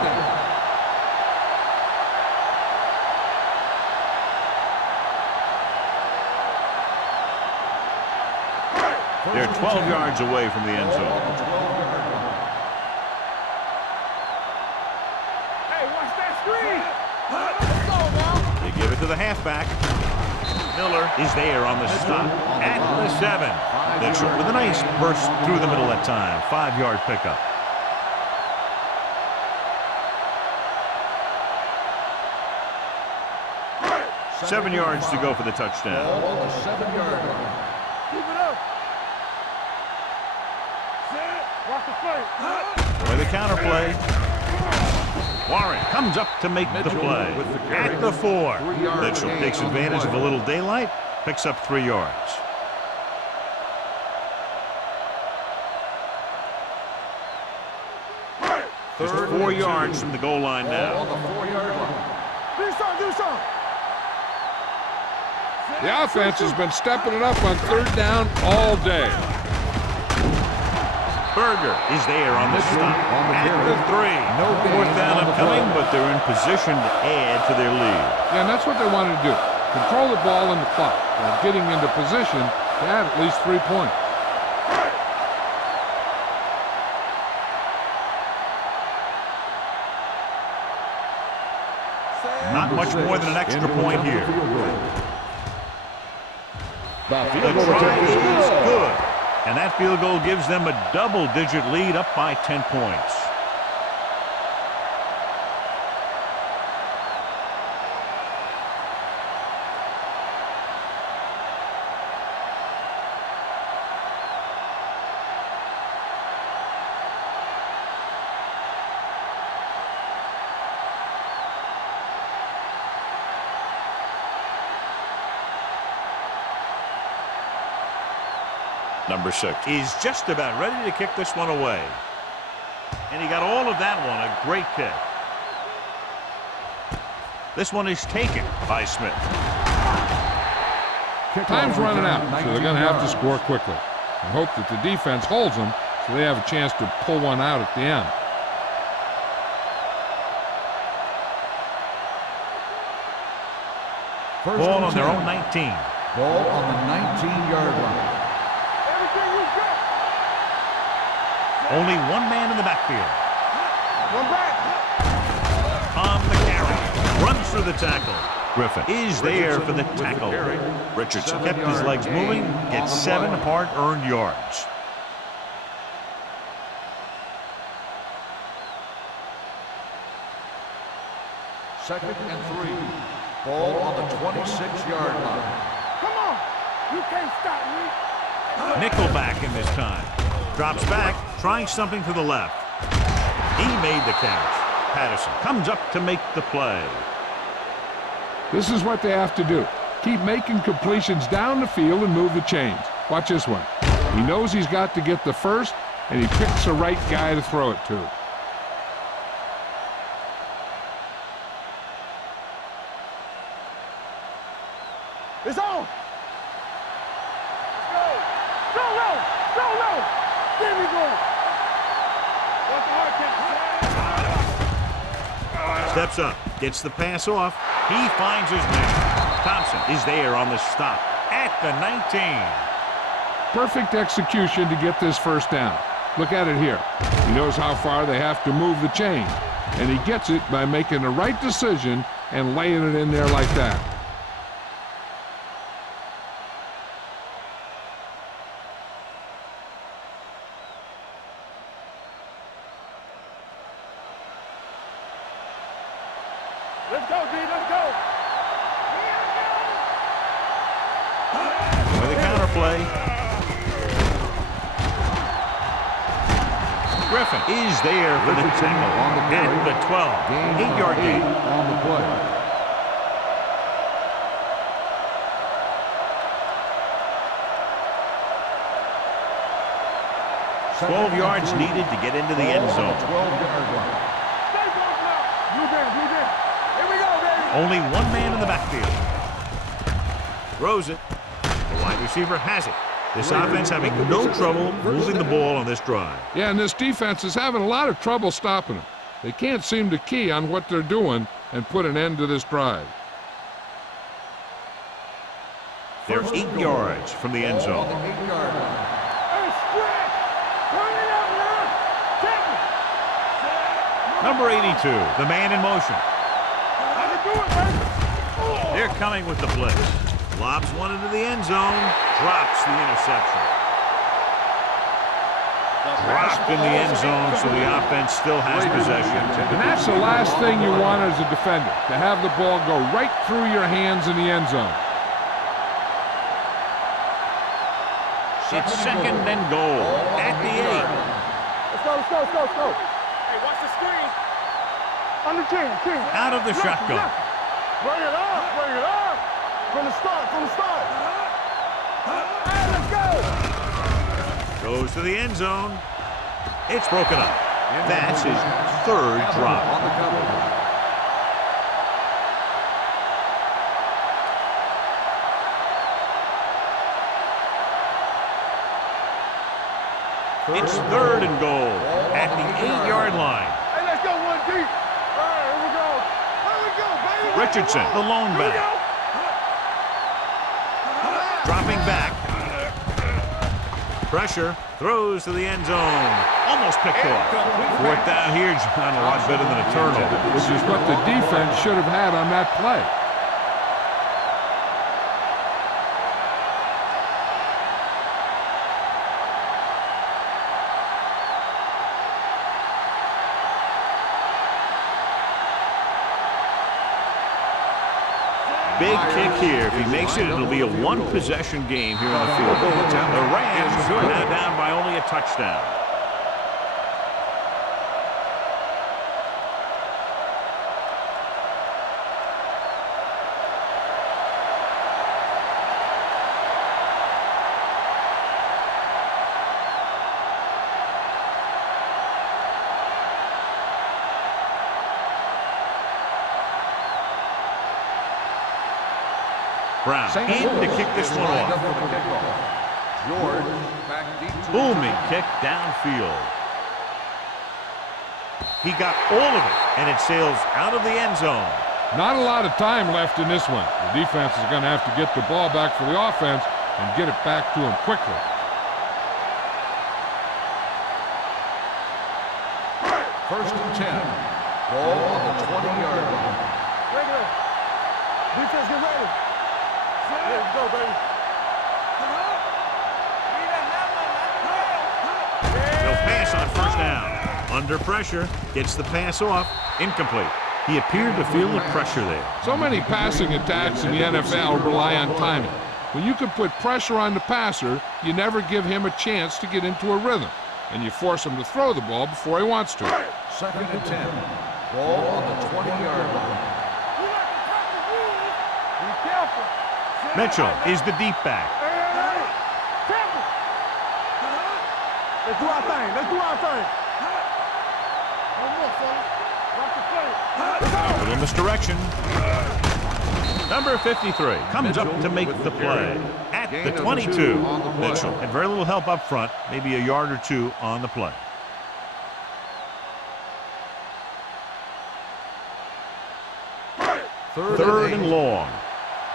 They're 12 yards away from the end zone. Hey, watch that screen. Let's go now. They give it to the halfback. Miller is there on the stop at the 7. Mitchell with a nice burst through the middle that time. 5-yard pickup. Second 7 yards to go for the touchdown. Ball on the 7-yard line. Keep it up. Watch the play. For the counter play. Warren comes up to make the play at the 4. Mitchell takes advantage of a little daylight, picks up 3 yards. Just 4 yards from the goal line Ball now. on the 4-yard line. Do something. The offense has been stepping it up on third down all day. Berger is there on the stop. At the 3. Fourth down upcoming, but they're in position to add to their lead. Yeah, and that's what they wanted to do. Control the ball in the clock while getting into position to add at least 3 points. Not much more than an extra point here. The try is good. And that field goal gives them a double-digit lead, up by 10 points. Number 6 is just about ready to kick this one away. And he got all of that one. A great kick. This one is taken by Smith. Time's running out, so they're going to have to score quickly. And hope that the defense holds them so they have a chance to pull one out at the end. Ball on their own 19. Ball on the 19-yard line. Only one man in the backfield. One back. On the carry. Runs through the tackle. Griffin is there for the tackle. Richardson kept his legs moving. Gets 7 hard-earned yards. Second and 3. Ball on the 26-yard line. Come on. You can't stop me. Nickelback in this time. Drops back, trying something to the left. He made the catch. Patterson comes up to make the play. This is what they have to do. Keep making completions down the field and move the chains. Watch this one. He knows he's got to get the first, and he picks the right guy to throw it to. It's on. Go low. Go low. There we go. Steps up, gets the pass off. He finds his man. Thompson is there on the stop at the 19. Perfect execution to get this first down. Look at it here. He knows how far they have to move the chain, and he gets it by making the right decision and laying it in there like that. Let's go, D. Let's go. With a counter play. Griffin is there for the tackle at the 12. 8-yard gain. On the play. Second 12 yards needed to get into the end zone. 12-yard line. Stay close now. Blue band, blue band. Here we go, baby. Only one man in the backfield. Throws it. The wide receiver has it. This offense having no trouble moving the ball on this drive. Yeah, and this defense is having a lot of trouble stopping them. They can't seem to key on what they're doing and put an end to this drive. They're 8 yards from the end zone. 8-yard line. Hey, stretch. Turn it up now. Check it. Number 82, the man in motion. How you do it, baby? They're coming with the blitz. Lobs one into the end zone. Drops the interception. Dropped in the end zone, so the offense still has possession. And that's the last thing you want as a defender, to have the ball go right through your hands in the end zone. It's second and goal at the 8. Let's go, let's go, let's go, let's go. Hey, watch the screen. On the 10. Out of the shotgun. Bring it up, bring it up. From the start, from the start. Hey, let's go. Goes to the end zone. It's broken up. That's his third drop. On the cover. 12 It's 3rd and goal at the 8-yard line. Hey, let's go one deep. All right, here we go. Here we go, baby. Richardson, the lone Here we back. go. Dropping back. Pressure. Throws to the end zone. Almost picked off. 4th down here, John, a lot better than a turnover. Which is what the defense should have had on that play. Big kick here. If he makes it, it'll be a one-possession game here on the field. The Rams are now down by only a touchdown. Brown in to kick this one off. George back deep to Booming kick downfield. He got all of it, and it sails out of the end zone. Not a lot of time left in this one. The defense is going to have to get the ball back for the offense and get it back to him quickly. First and 10. Ball on the 20-yard line. Regular. Defense, get ready. Let's go, baby. He'll pass on 1st down. Under pressure, gets the pass off. Incomplete. He appeared to feel the pressure there. So many passing attacks in the NFL rely on timing. When you can put pressure on the passer, you never give him a chance to get into a rhythm, and you force him to throw the ball before he wants to. 2nd and 10. Ball on the 20-yard line. Be careful. Mitchell is the deep back. Careful. Let's do our thing. Let's do our thing. One more, fellas. Watch the play. A little misdirection. Number 53 comes up to make the play at the 22. Mitchell had very little help up front, maybe a yard or two on the play. Third and long.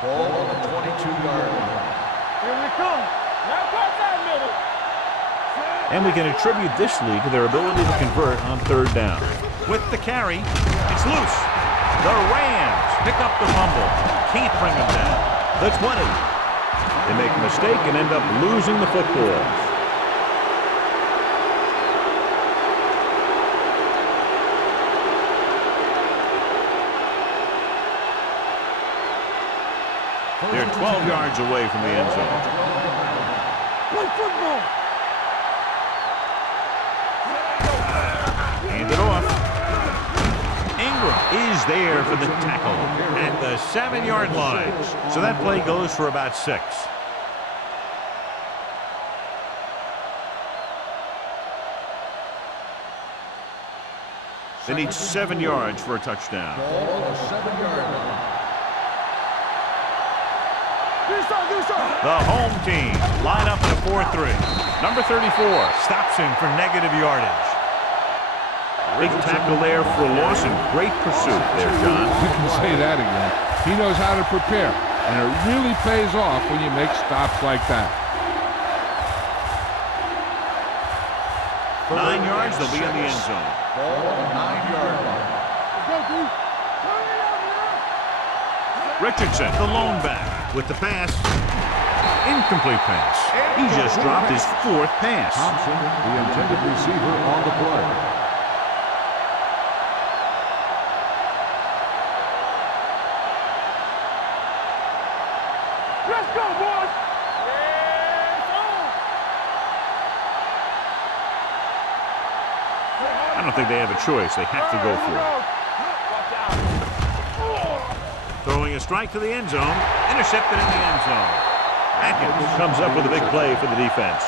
Ball on the 22-yard line. Here we come. Now pass that middle. And we can attribute this lead to their ability to convert on 3rd down. With the carry, it's loose. The Rams pick up the fumble. Can't bring them down. The 20. They make a mistake and end up losing the football. They're 12 yards away from the end zone. Play football. Hand it off. Ingram is there for the tackle at the 7-yard line. So that play goes for about 6. They need 7 yards for a touchdown. Ball on the 7-yard line. The home team line up in a 4-3. Number 34 stops him for negative yardage. Big tackle there for a loss and great pursuit there, John. You can say that again. He knows how to prepare, and it really pays off when you make stops like that. 9 yards, they'll be in the end zone. Ball on the 9-yard line. Richardson, the lone back, with the pass. Incomplete pass. He just dropped his 4th pass. Thompson, the intended receiver on the play. Let's go, boys. I don't think they have a choice. They have to go for it. Throwing a strike to the end zone. Intercepted in the end zone. Atkins comes up with a big play for the defense.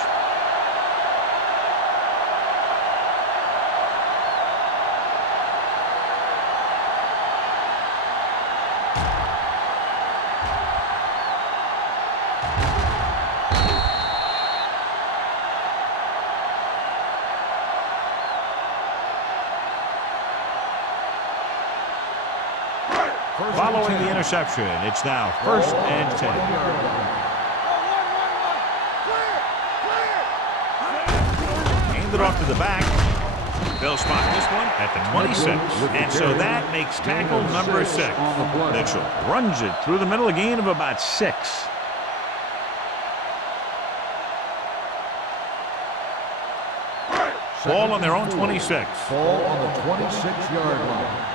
Following the interception, it's now 1st and 10. Hand it off to the back. They'll spot this one at the 26. And so that makes tackle number 6. Mitchell runs it through the middle, a gain of about 6. Ball on their own 26. Ball on the 26-yard line.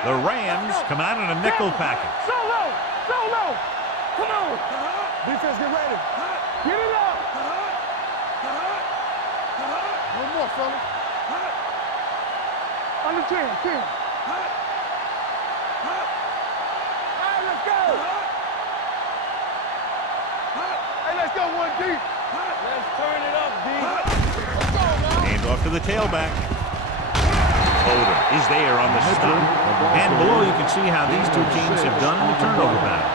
The Rams come out in a nickel package. Solo! Solo! Come on! Defense, get ready. Get it up! One more, fellas. Under 10, 10. All right, let's go! Hey, let's go, 1 deep. Let's turn it up, D. Let's go, now. Hand off to the tailback. Odom is there on the stop. And below you can see how these two teams have done in the turnover battle.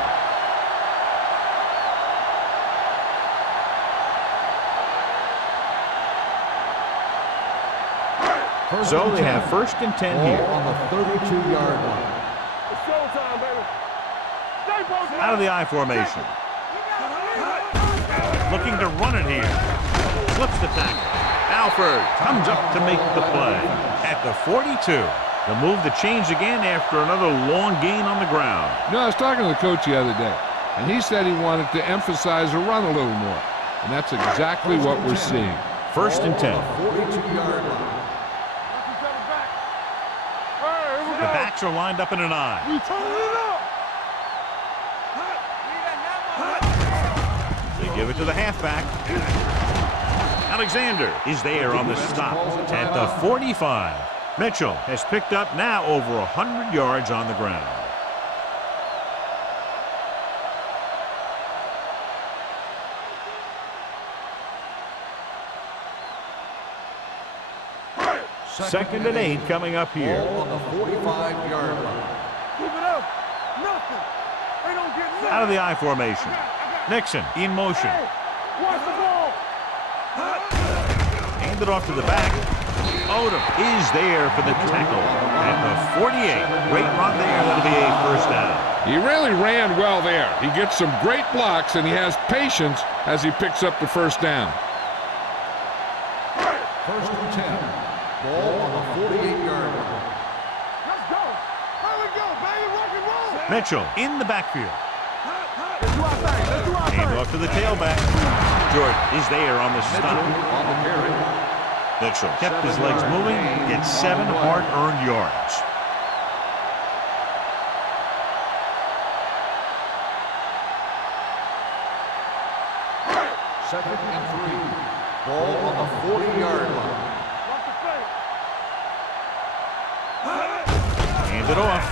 So they have 1st and 10 here. On the 32-yard line. It's showtime, baby. Stay posted. Out of the I formation. Looking to run it here. Slips the tackle. Alford comes up to make the play. At the 42. The move that changed again after another long gain on the ground. You know, I was talking to the coach the other day, and he said he wanted to emphasize the run a little more. And that's exactly what we're seeing. 1st and 10. 42-yard line. The backs are lined up in an I. We turn it up. They give it to the halfback. Alexander is there on the stop at the 45. Mitchell has picked up now over 100 yards on the ground. Second and 8 coming up here. Ball on the 45-yard line. Keep it up. Nothing. They don't get nothing. Out of the I formation. Nixon in motion. Hey, watch the ball. Hand it off to the back. Odom is there for the tackle at the 48. Great run there. That'll be a 1st down. He really ran well there. He gets some great blocks, and he has patience as he picks up the 1st down. 1st and 10. Ball on the 48-yard line. Let's go. Here we go, baby. Rock and roll. Mitchell in the backfield. Let's do our thing. Let's do our thing. Hand off to the tailback. Jordan is there on the stop. On the carry. Mitchell kept his legs moving, gets 7 hard-earned yards. Second and 3. Ball on the 40-yard line. Watch the fake. Hand it off.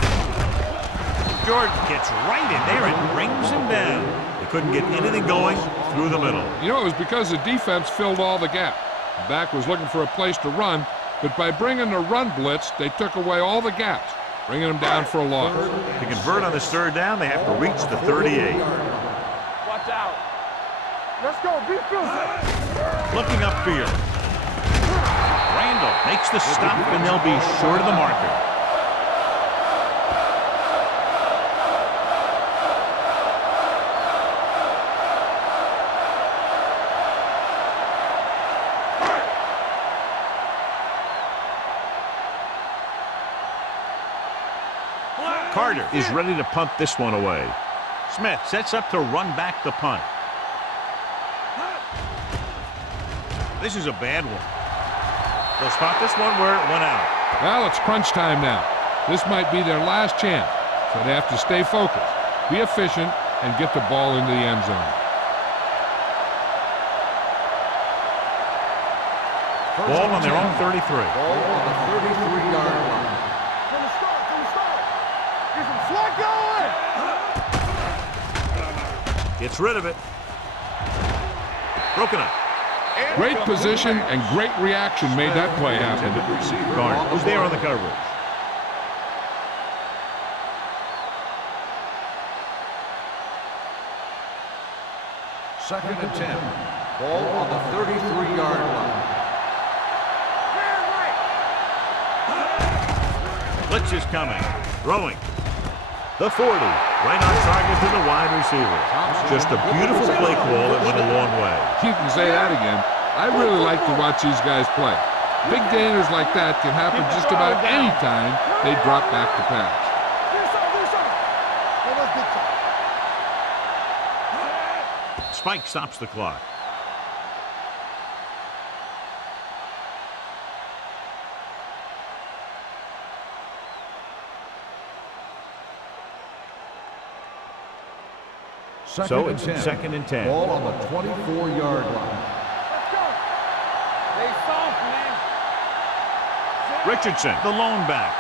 Jordan gets right in there and brings him down. They couldn't get anything going through the middle. You know, it was because the defense filled all the gap. The back was looking for a place to run, but by bringing the run blitz, they took away all the gaps, bringing them down for a loss. To convert on this 3rd down, they have to reach the 38. Watch out. Let's go. Defense. Looking upfield. Randall makes the stop, and they'll be short of the marker. Carter is ready to punt this one away. Smith sets up to run back the punt. This is a bad one. They'll spot this one where it went out. Well, it's crunch time now. This might be their last chance, so they have to stay focused, be efficient, and get the ball into the end zone. Ball on their own 33. Ball on the 33-yard line. From the start. Get some slack going. Gets rid of it. Broken up. Great position and great reaction made that play happen. Garner, who's there on the coverage. Second and 10. Ball on the 33-yard line. Blitz is coming. Throwing. The 40. Right on target to the wide receiver. Just a beautiful play call that went a long way. You can say that again. I really like to watch these guys play. Big gainers like that can happen just about any time they drop back to pass. Spike stops the clock. So it's 2nd and 10. Ball on the 24-yard line. They soft, man. Richardson, the lone back.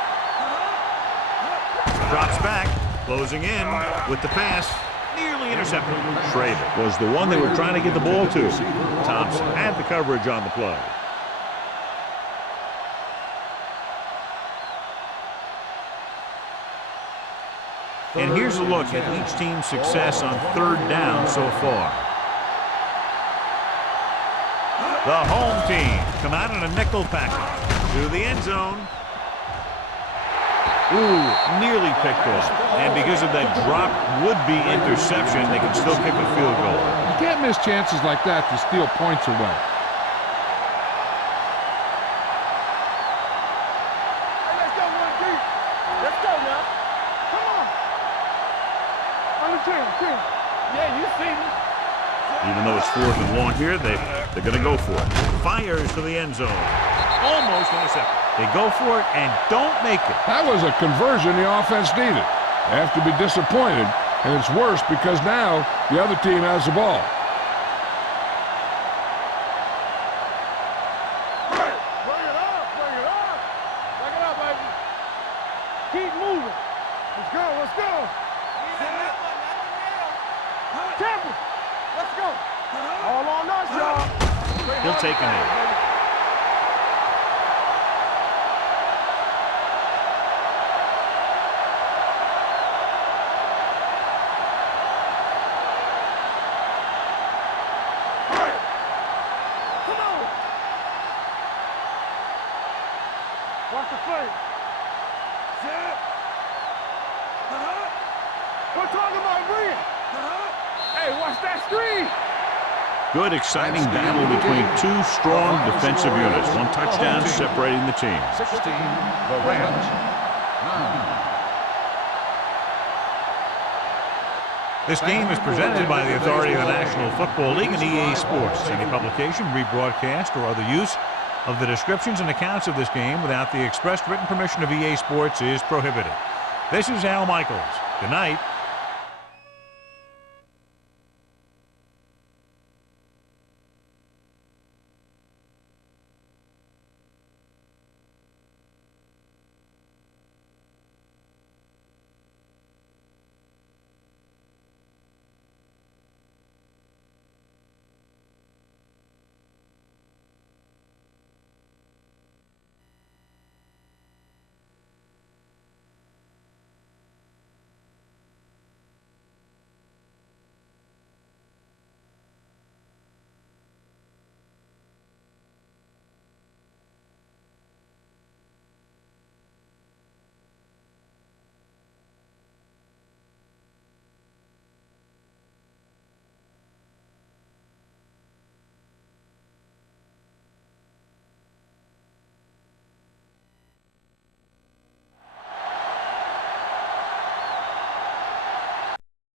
Drops back, closing in with the pass. Nearly intercepted. Schrader was the one they were trying to get the ball to. Thompson had the coverage on the play. And here's a look at each team's success on 3rd down so far. The home team come out in a nickel package to the end zone. Ooh, nearly picked off. And because of that drop would-be interception, they can still kick a field goal. You can't miss chances like that to steal points away. Hey, let's go, 1 deep. Let's go now. Come on. On the 10. Yeah, you see me. Even though it's 4th and long here, they're going to go for it. Fires to the end zone. Almost intercepted. They go for it and don't make it. That was a conversion the offense needed. They have to be disappointed, and it's worse because now the other team has the ball. Bring it up. Bring it up. Bring it up, baby. Keep moving. Let's go. Temple. Let's go. All on us, y'all. He'll take a hit. Watch the play. We're talking about Bria. Hey, watch that screen. Good, exciting battle between two strong defensive units. One touchdown separating the team. 16, the Rams. 9. This game is presented by the authority of the National Football League and EA Sports. Any publication, rebroadcast, or other use of the descriptions and accounts of this game without the expressed written permission of EA Sports is prohibited. This is Al Michaels. Good night.